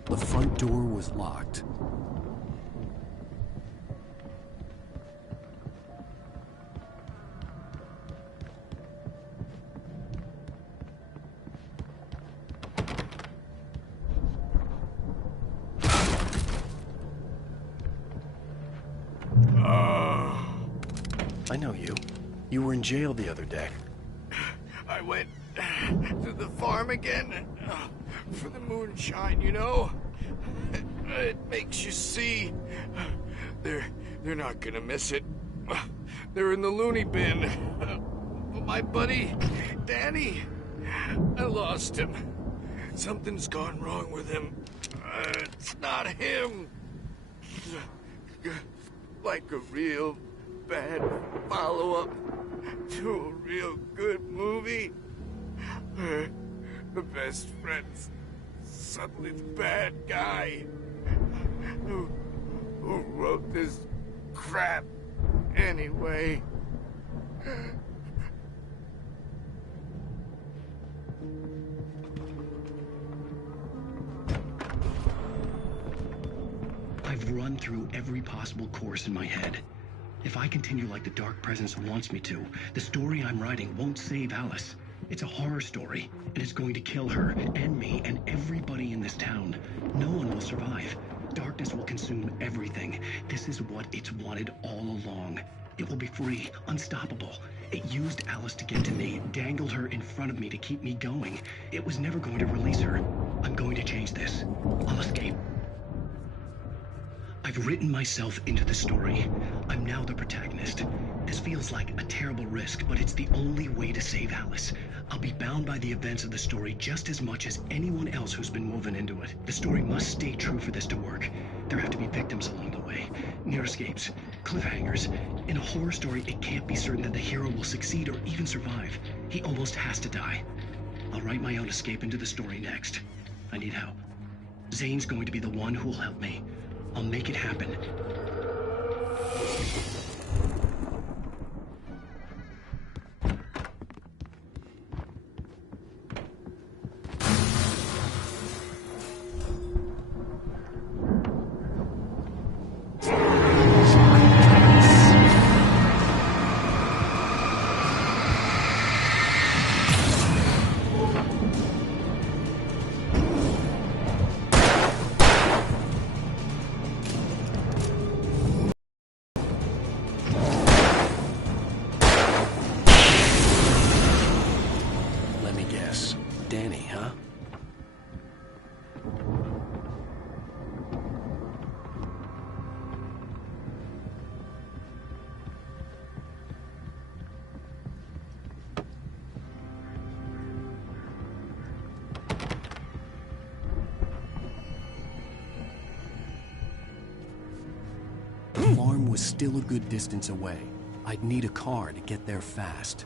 The front door was locked. I know you. You were in jail the other day. I went to the farm again for the moonshine, you know? It makes you see. They're not gonna miss it. They're in the loony bin. My buddy, Danny, I lost him. Something's gone wrong with him. It's not him. Like a real bad follow-up to a real good movie. The best friend's suddenly the bad guy. Who wrote this crap anyway? I've run through every possible course in my head. If I continue like the Dark Presence wants me to, the story I'm writing won't save Alice. It's a horror story, and it's going to kill her, and me, and everybody in this town. No one will survive. Darkness will consume everything. This is what it's wanted all along. It will be free, unstoppable. It used Alice to get to me, dangled her in front of me to keep me going. It was never going to release her. I'm going to change this. I'll escape. I've written myself into the story. I'm now the protagonist. This feels like a terrible risk, but it's the only way to save Alice. I'll be bound by the events of the story just as much as anyone else who's been woven into it. The story must stay true for this to work. There have to be victims along the way, near escapes, cliffhangers. In a horror story, it can't be certain that the hero will succeed or even survive. He almost has to die. I'll write my own escape into the story next. I need help. Zane's going to be the one who will help me. I'll make it happen. Danny, huh? The farm was still a good distance away. I'd need a car to get there fast.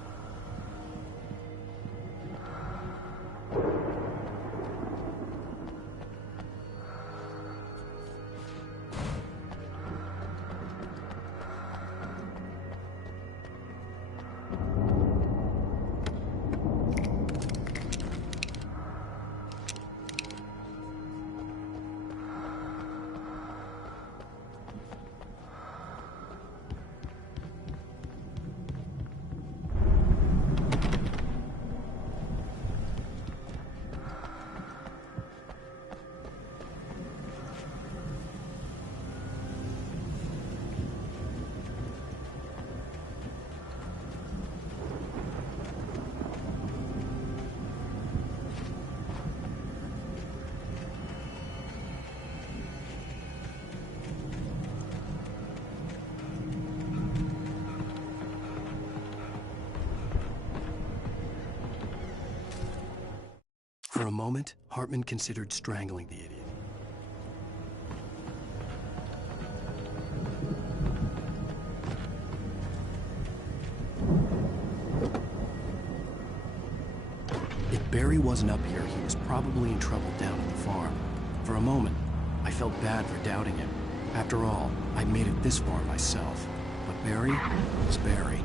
moment, Hartman considered strangling the idiot. If Barry wasn't up here, he was probably in trouble down at the farm. For a moment, I felt bad for doubting him. After all, I made it this far myself. But Barry was Barry.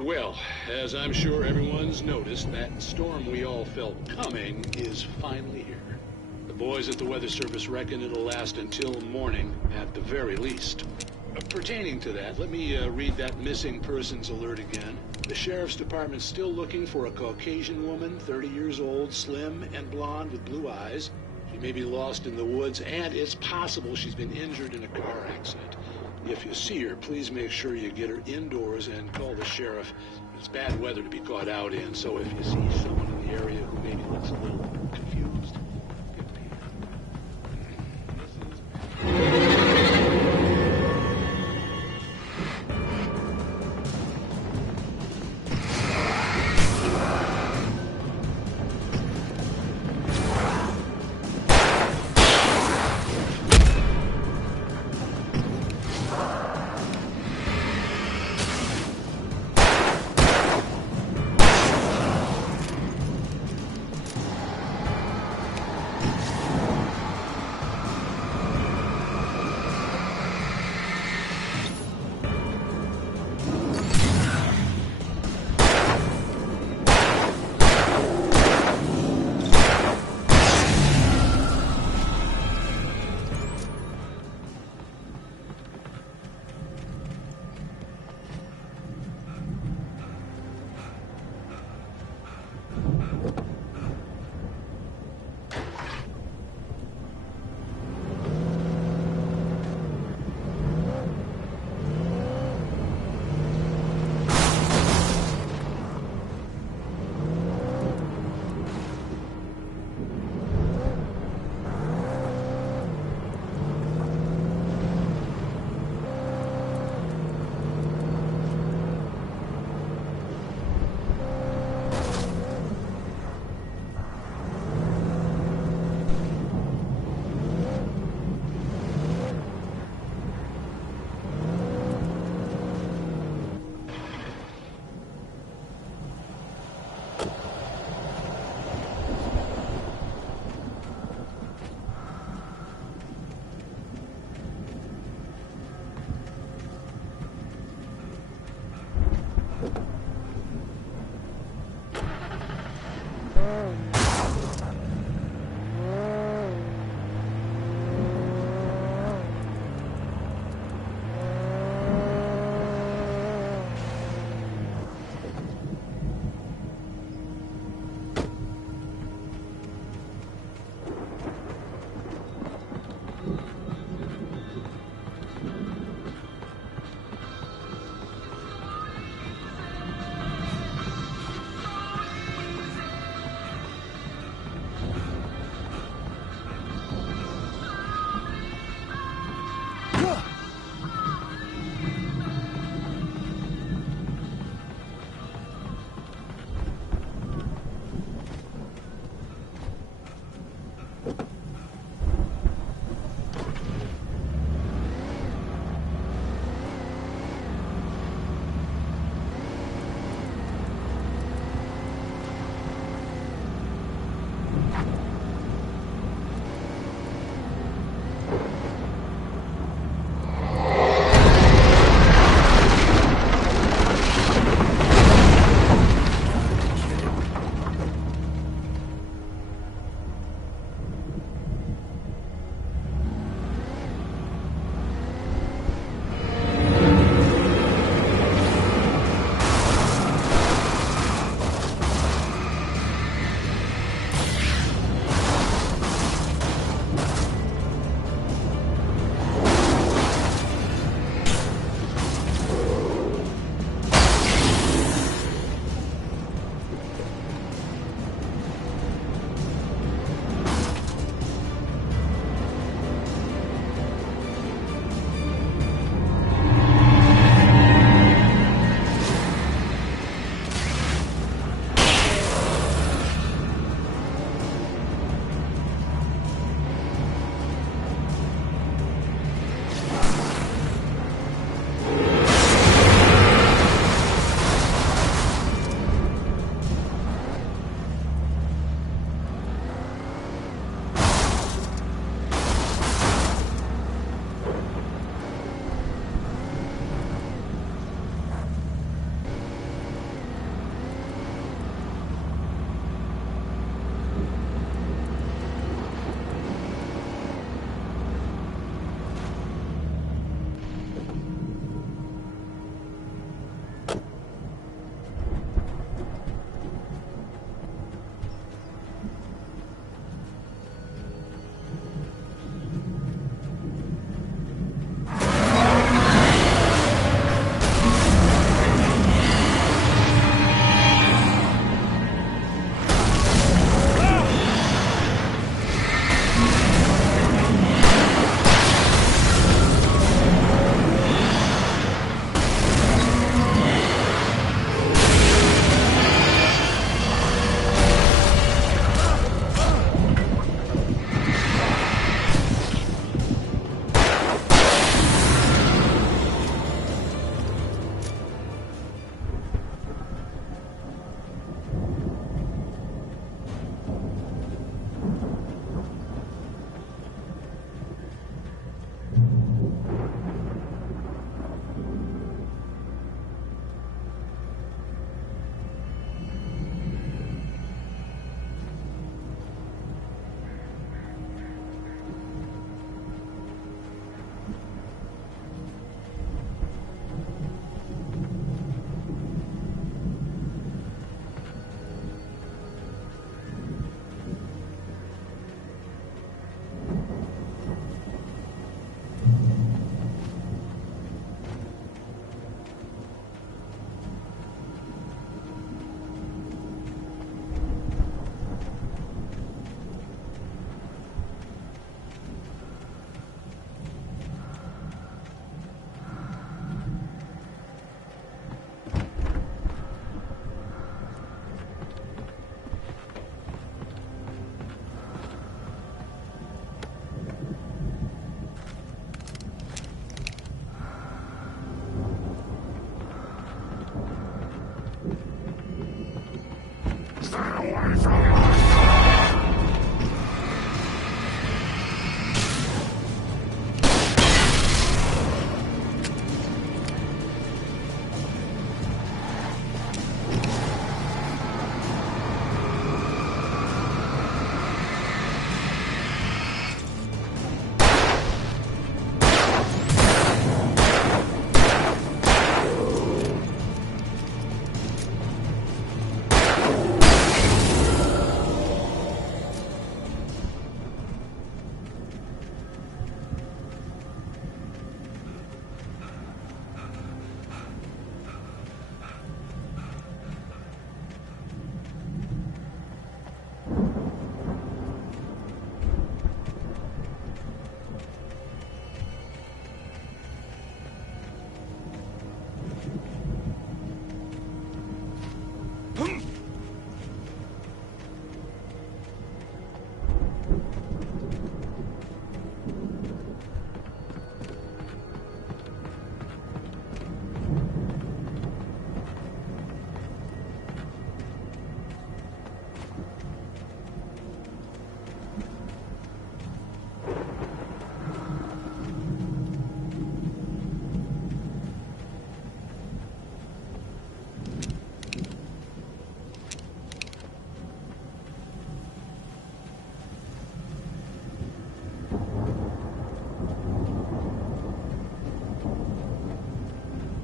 Well, as I'm sure everyone's noticed, that storm we all felt coming is finally here. The boys at the Weather Service reckon it'll last until morning at the very least. Pertaining to that, let me read that missing persons alert again. The Sheriff's Department's still looking for a Caucasian woman, 30 years old, slim and blonde with blue eyes. She may be lost in the woods, and it's possible she's been injured in a car accident. If you see her, please make sure you get her indoors and call the sheriff. It's bad weather to be caught out in, so if you see someone in the area who maybe looks a little confused, give me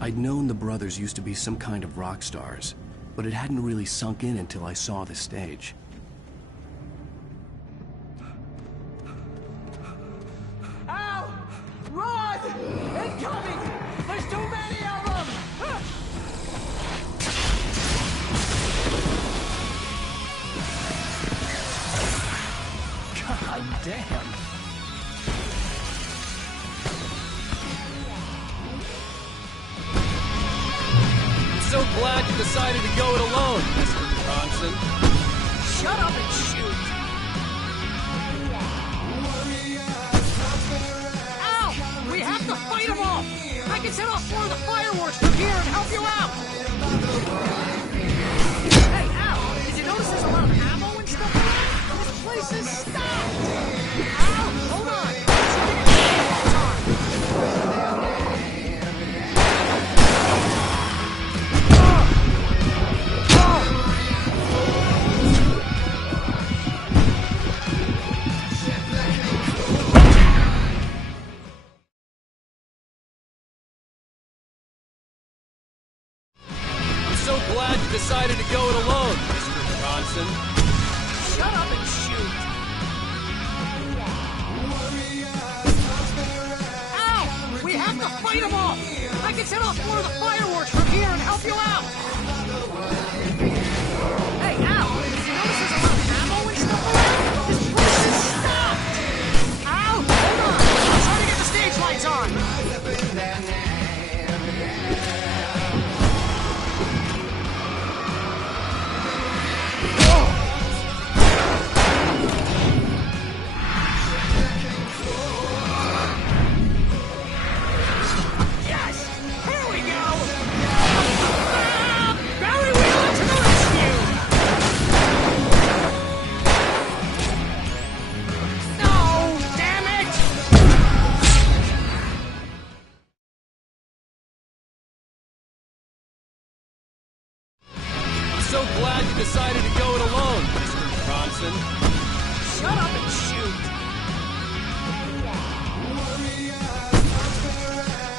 I'd known the brothers used to be some kind of rock stars, but it hadn't really sunk in until I saw the stage. Ow! Run! Incoming! There's too many of them! God damn. So glad you decided to go it alone, Mr. Bronson. Shut up and shoot! Ow! We have to fight them off! I can set off more of the fireworks from here and help you out! Hey, ow! Did you notice there's a lot of ammo and stuff around? This place is stocked! Ow! Hold on! So glad you decided to go it alone, Mr. Bronson. Shut up and shoot! Ow! We have to fight them off! I can set off more of the fireworks from here and help you out! Hey, ow! Did you notice there's a lot of ammo and stuff around? This place is stocked! Ow! Hold on! I'm trying to get the stage lights on! So glad you decided to go it alone, Mr. Bronson. Shut up and shoot!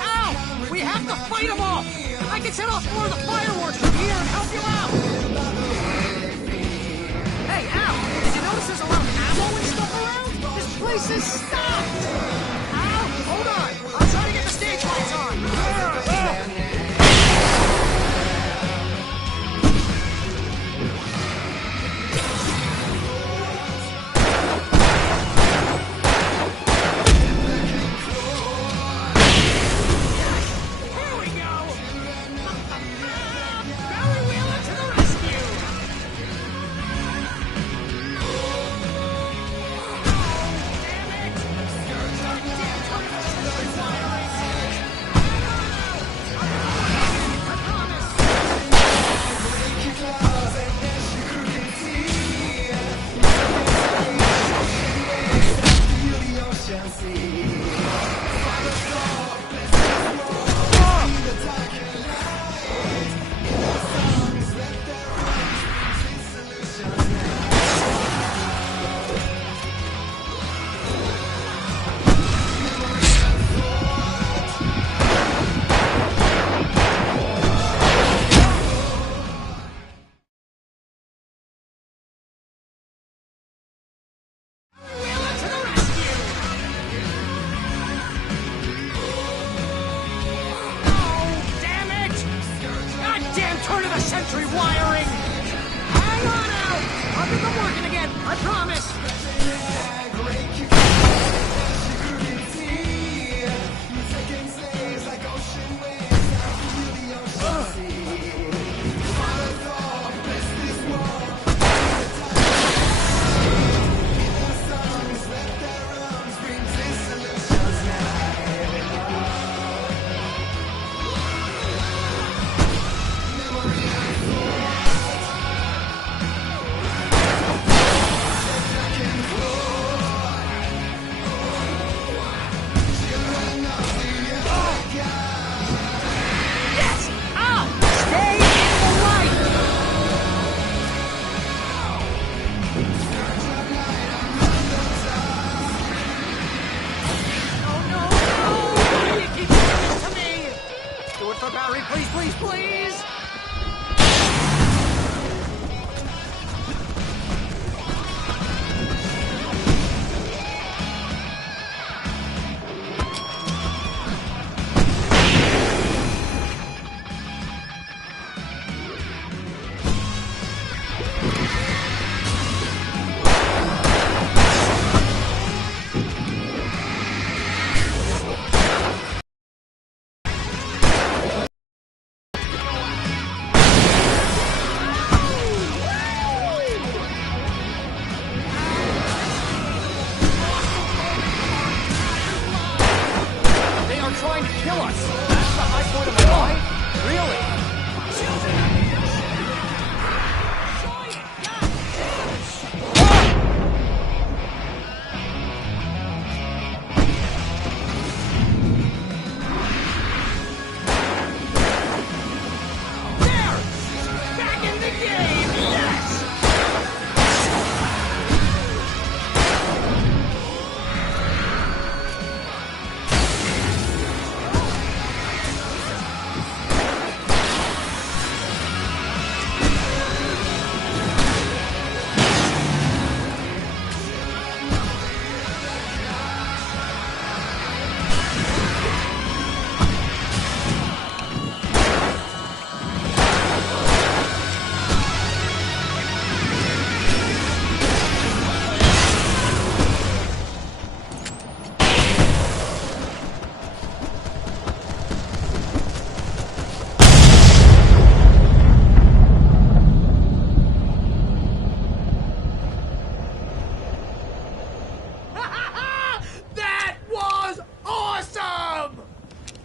Ow! We have to fight them off! I can set off more of the fireworks from here and help you out! Hey, ow! Did you notice there's a lot of ammo and stuff around? This place is stocked! Ow! Hold on! I'm trying to get the stage lights on! Turn-of-the-century wiring! Hang on out! I'll get them working again, I promise! Please, please, please!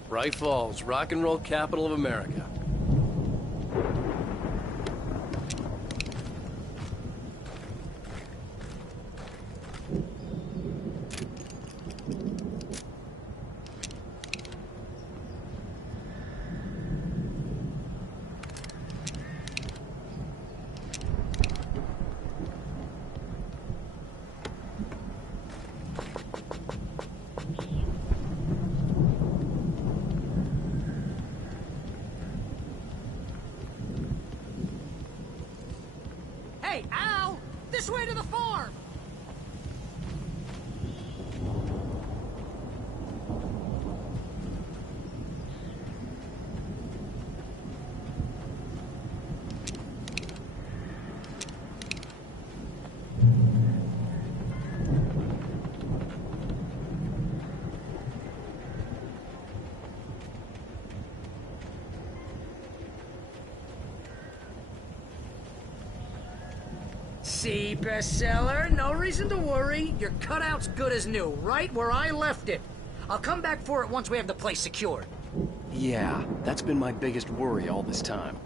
Bright Falls, rock and roll capital of America. Hey, Al! This way to the farm! See, bestseller, no reason to worry. Your cutout's good as new, right where I left it. I'll come back for it once we have the place secured. Yeah, that's been my biggest worry all this time.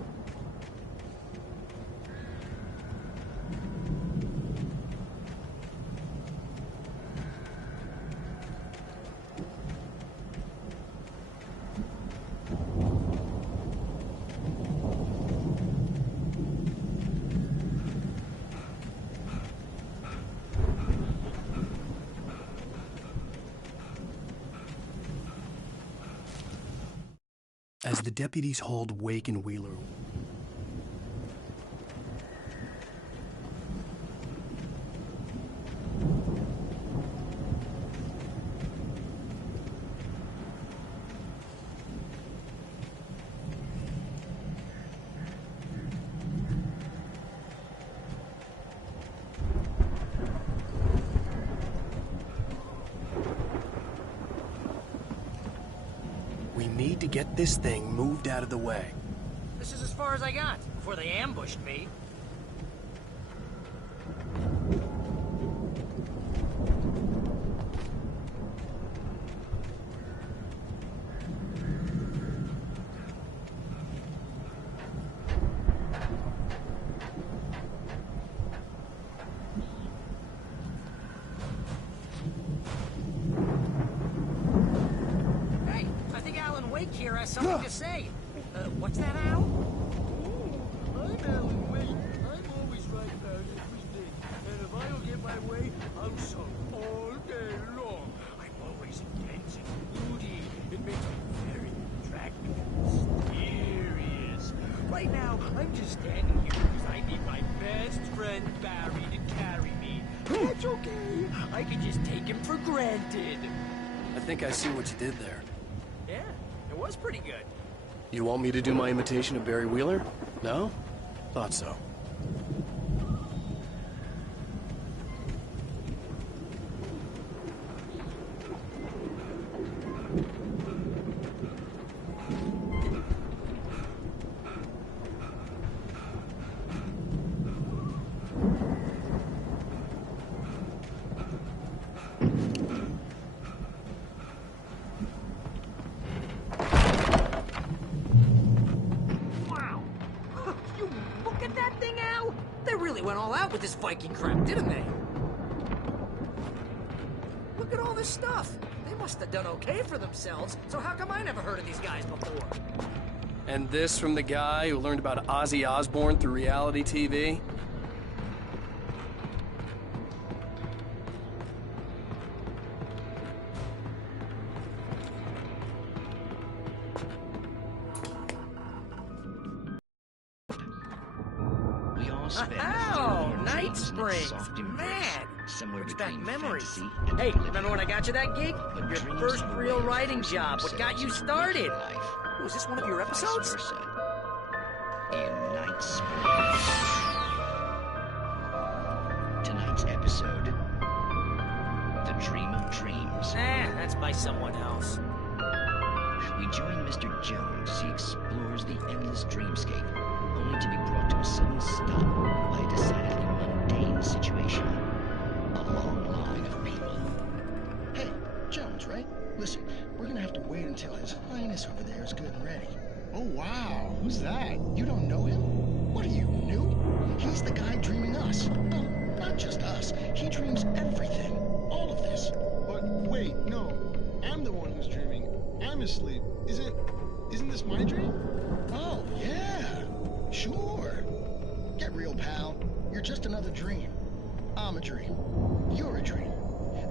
As the deputies hauled Wake and Wheeler, we need to get this thing moved out of the way. This is as far as I got, before they ambushed me. Hey, I think Alan Wake here has something to say. What's that, Al? I'm Alan Wake. I'm always right about everything. And if I don't get my way, I'm so all day long. I'm always intense and moody. It makes me very attractive and Right now, I'm just standing here because I need my best friend Barry to carry me. That's okay. I can just take him for granted. I think I see what you did there. Yeah, it was pretty good. You want me to do my imitation of Barry Wheeler? No? Thought so. Went all out with this Viking crap, didn't they? Look at all this stuff. They must have done okay for themselves, so how come I never heard of these guys before? And this from the guy who learned about Ozzy Osbourne through reality TV? Night Springs! Man! Brings back memories. Hey, remember when I got you that gig? Your first real writing job. What got you started? Was this one of your episodes? In Night Springs. Tonight's episode, The Dream of Dreams. That's by someone else. We join Mr. Jones as he explores the endless dreamscape, only to be brought to a sudden stop by a decidedly mundane situation. A long line of people. Hey, Jones, right? Listen, we're gonna have to wait until His Highness over there is good and ready. Oh, wow. Who's that? You don't know him? What are you, new? He's the guy dreaming us. No, not just us. He dreams everything. All of this. But wait, no. I'm the one who's dreaming. I'm asleep. Isn't this my dream? Oh, yeah. Sure. Get real, pal. You're just another dream. I'm a dream. You're a dream.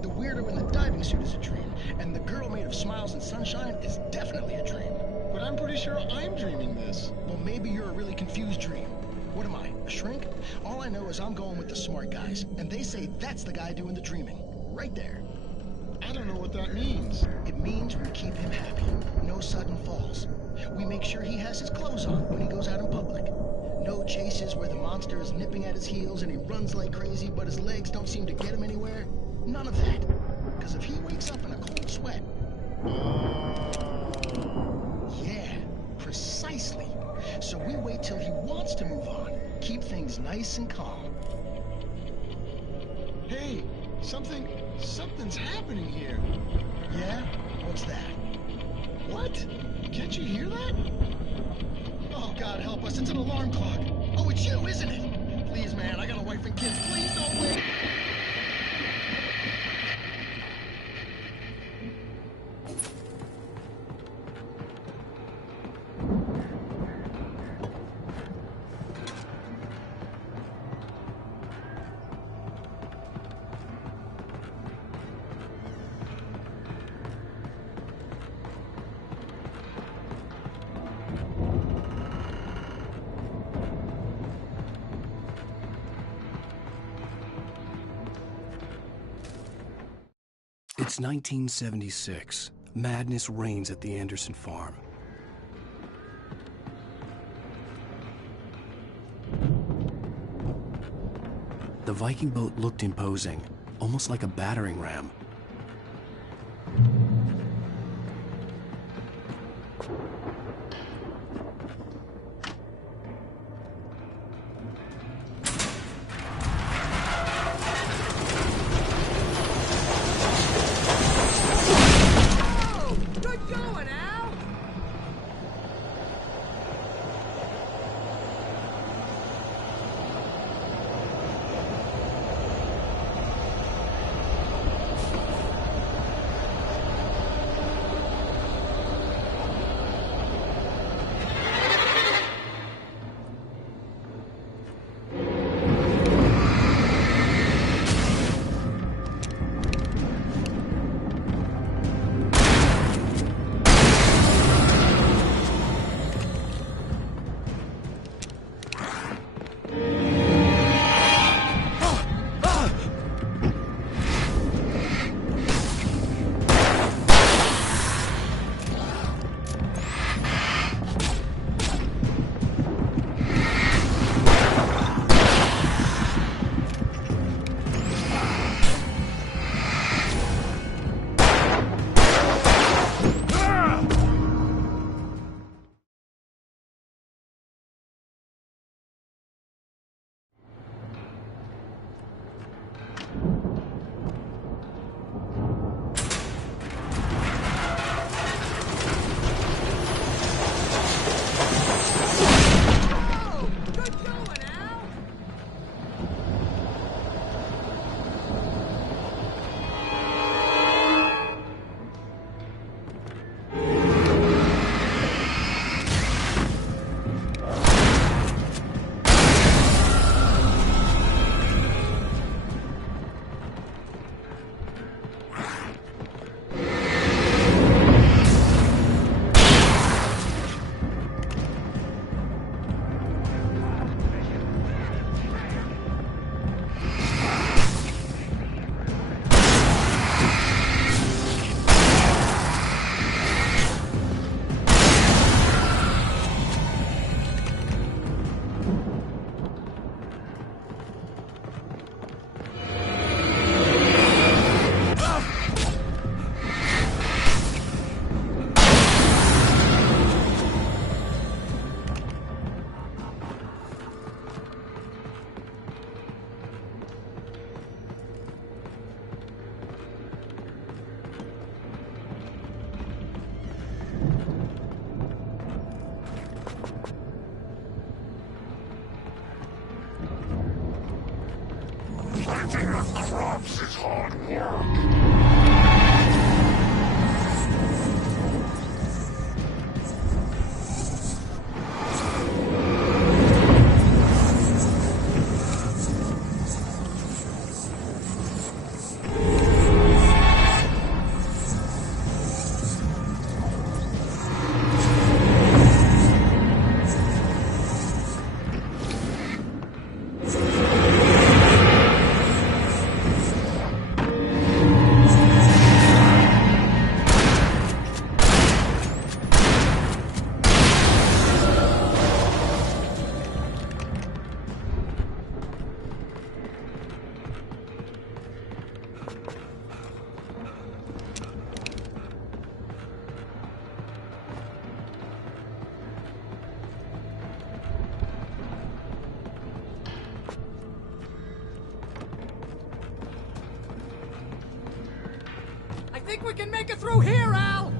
The weirdo in the diving suit is a dream. And the girl made of smiles and sunshine is definitely a dream. But I'm pretty sure I'm dreaming this. Well, maybe you're a really confused dream. What am I, a shrink? All I know is I'm going with the smart guys. And they say that's the guy doing the dreaming. Right there. I don't know what that means. It means we keep him happy. No sudden falls. We make sure he has his clothes on when he goes out in public. No chases where the monster is nipping at his heels and he runs like crazy, but his legs don't seem to get him anywhere. None of that. Because if he wakes up in a cold sweat... Yeah, precisely. So we wait till he wants to move on. Keep things nice and calm. Hey, something's happening here. Yeah? What's that? What? Can't you hear that? Oh, God help us, it's an alarm clock. Oh, it's you, isn't it? Please, man, I got a wife and kids. Please don't wait. It's 1976. Madness reigns at the Anderson farm. The Viking boat looked imposing, almost like a battering ram. Drops is hard work. I think we can make it through here, Al!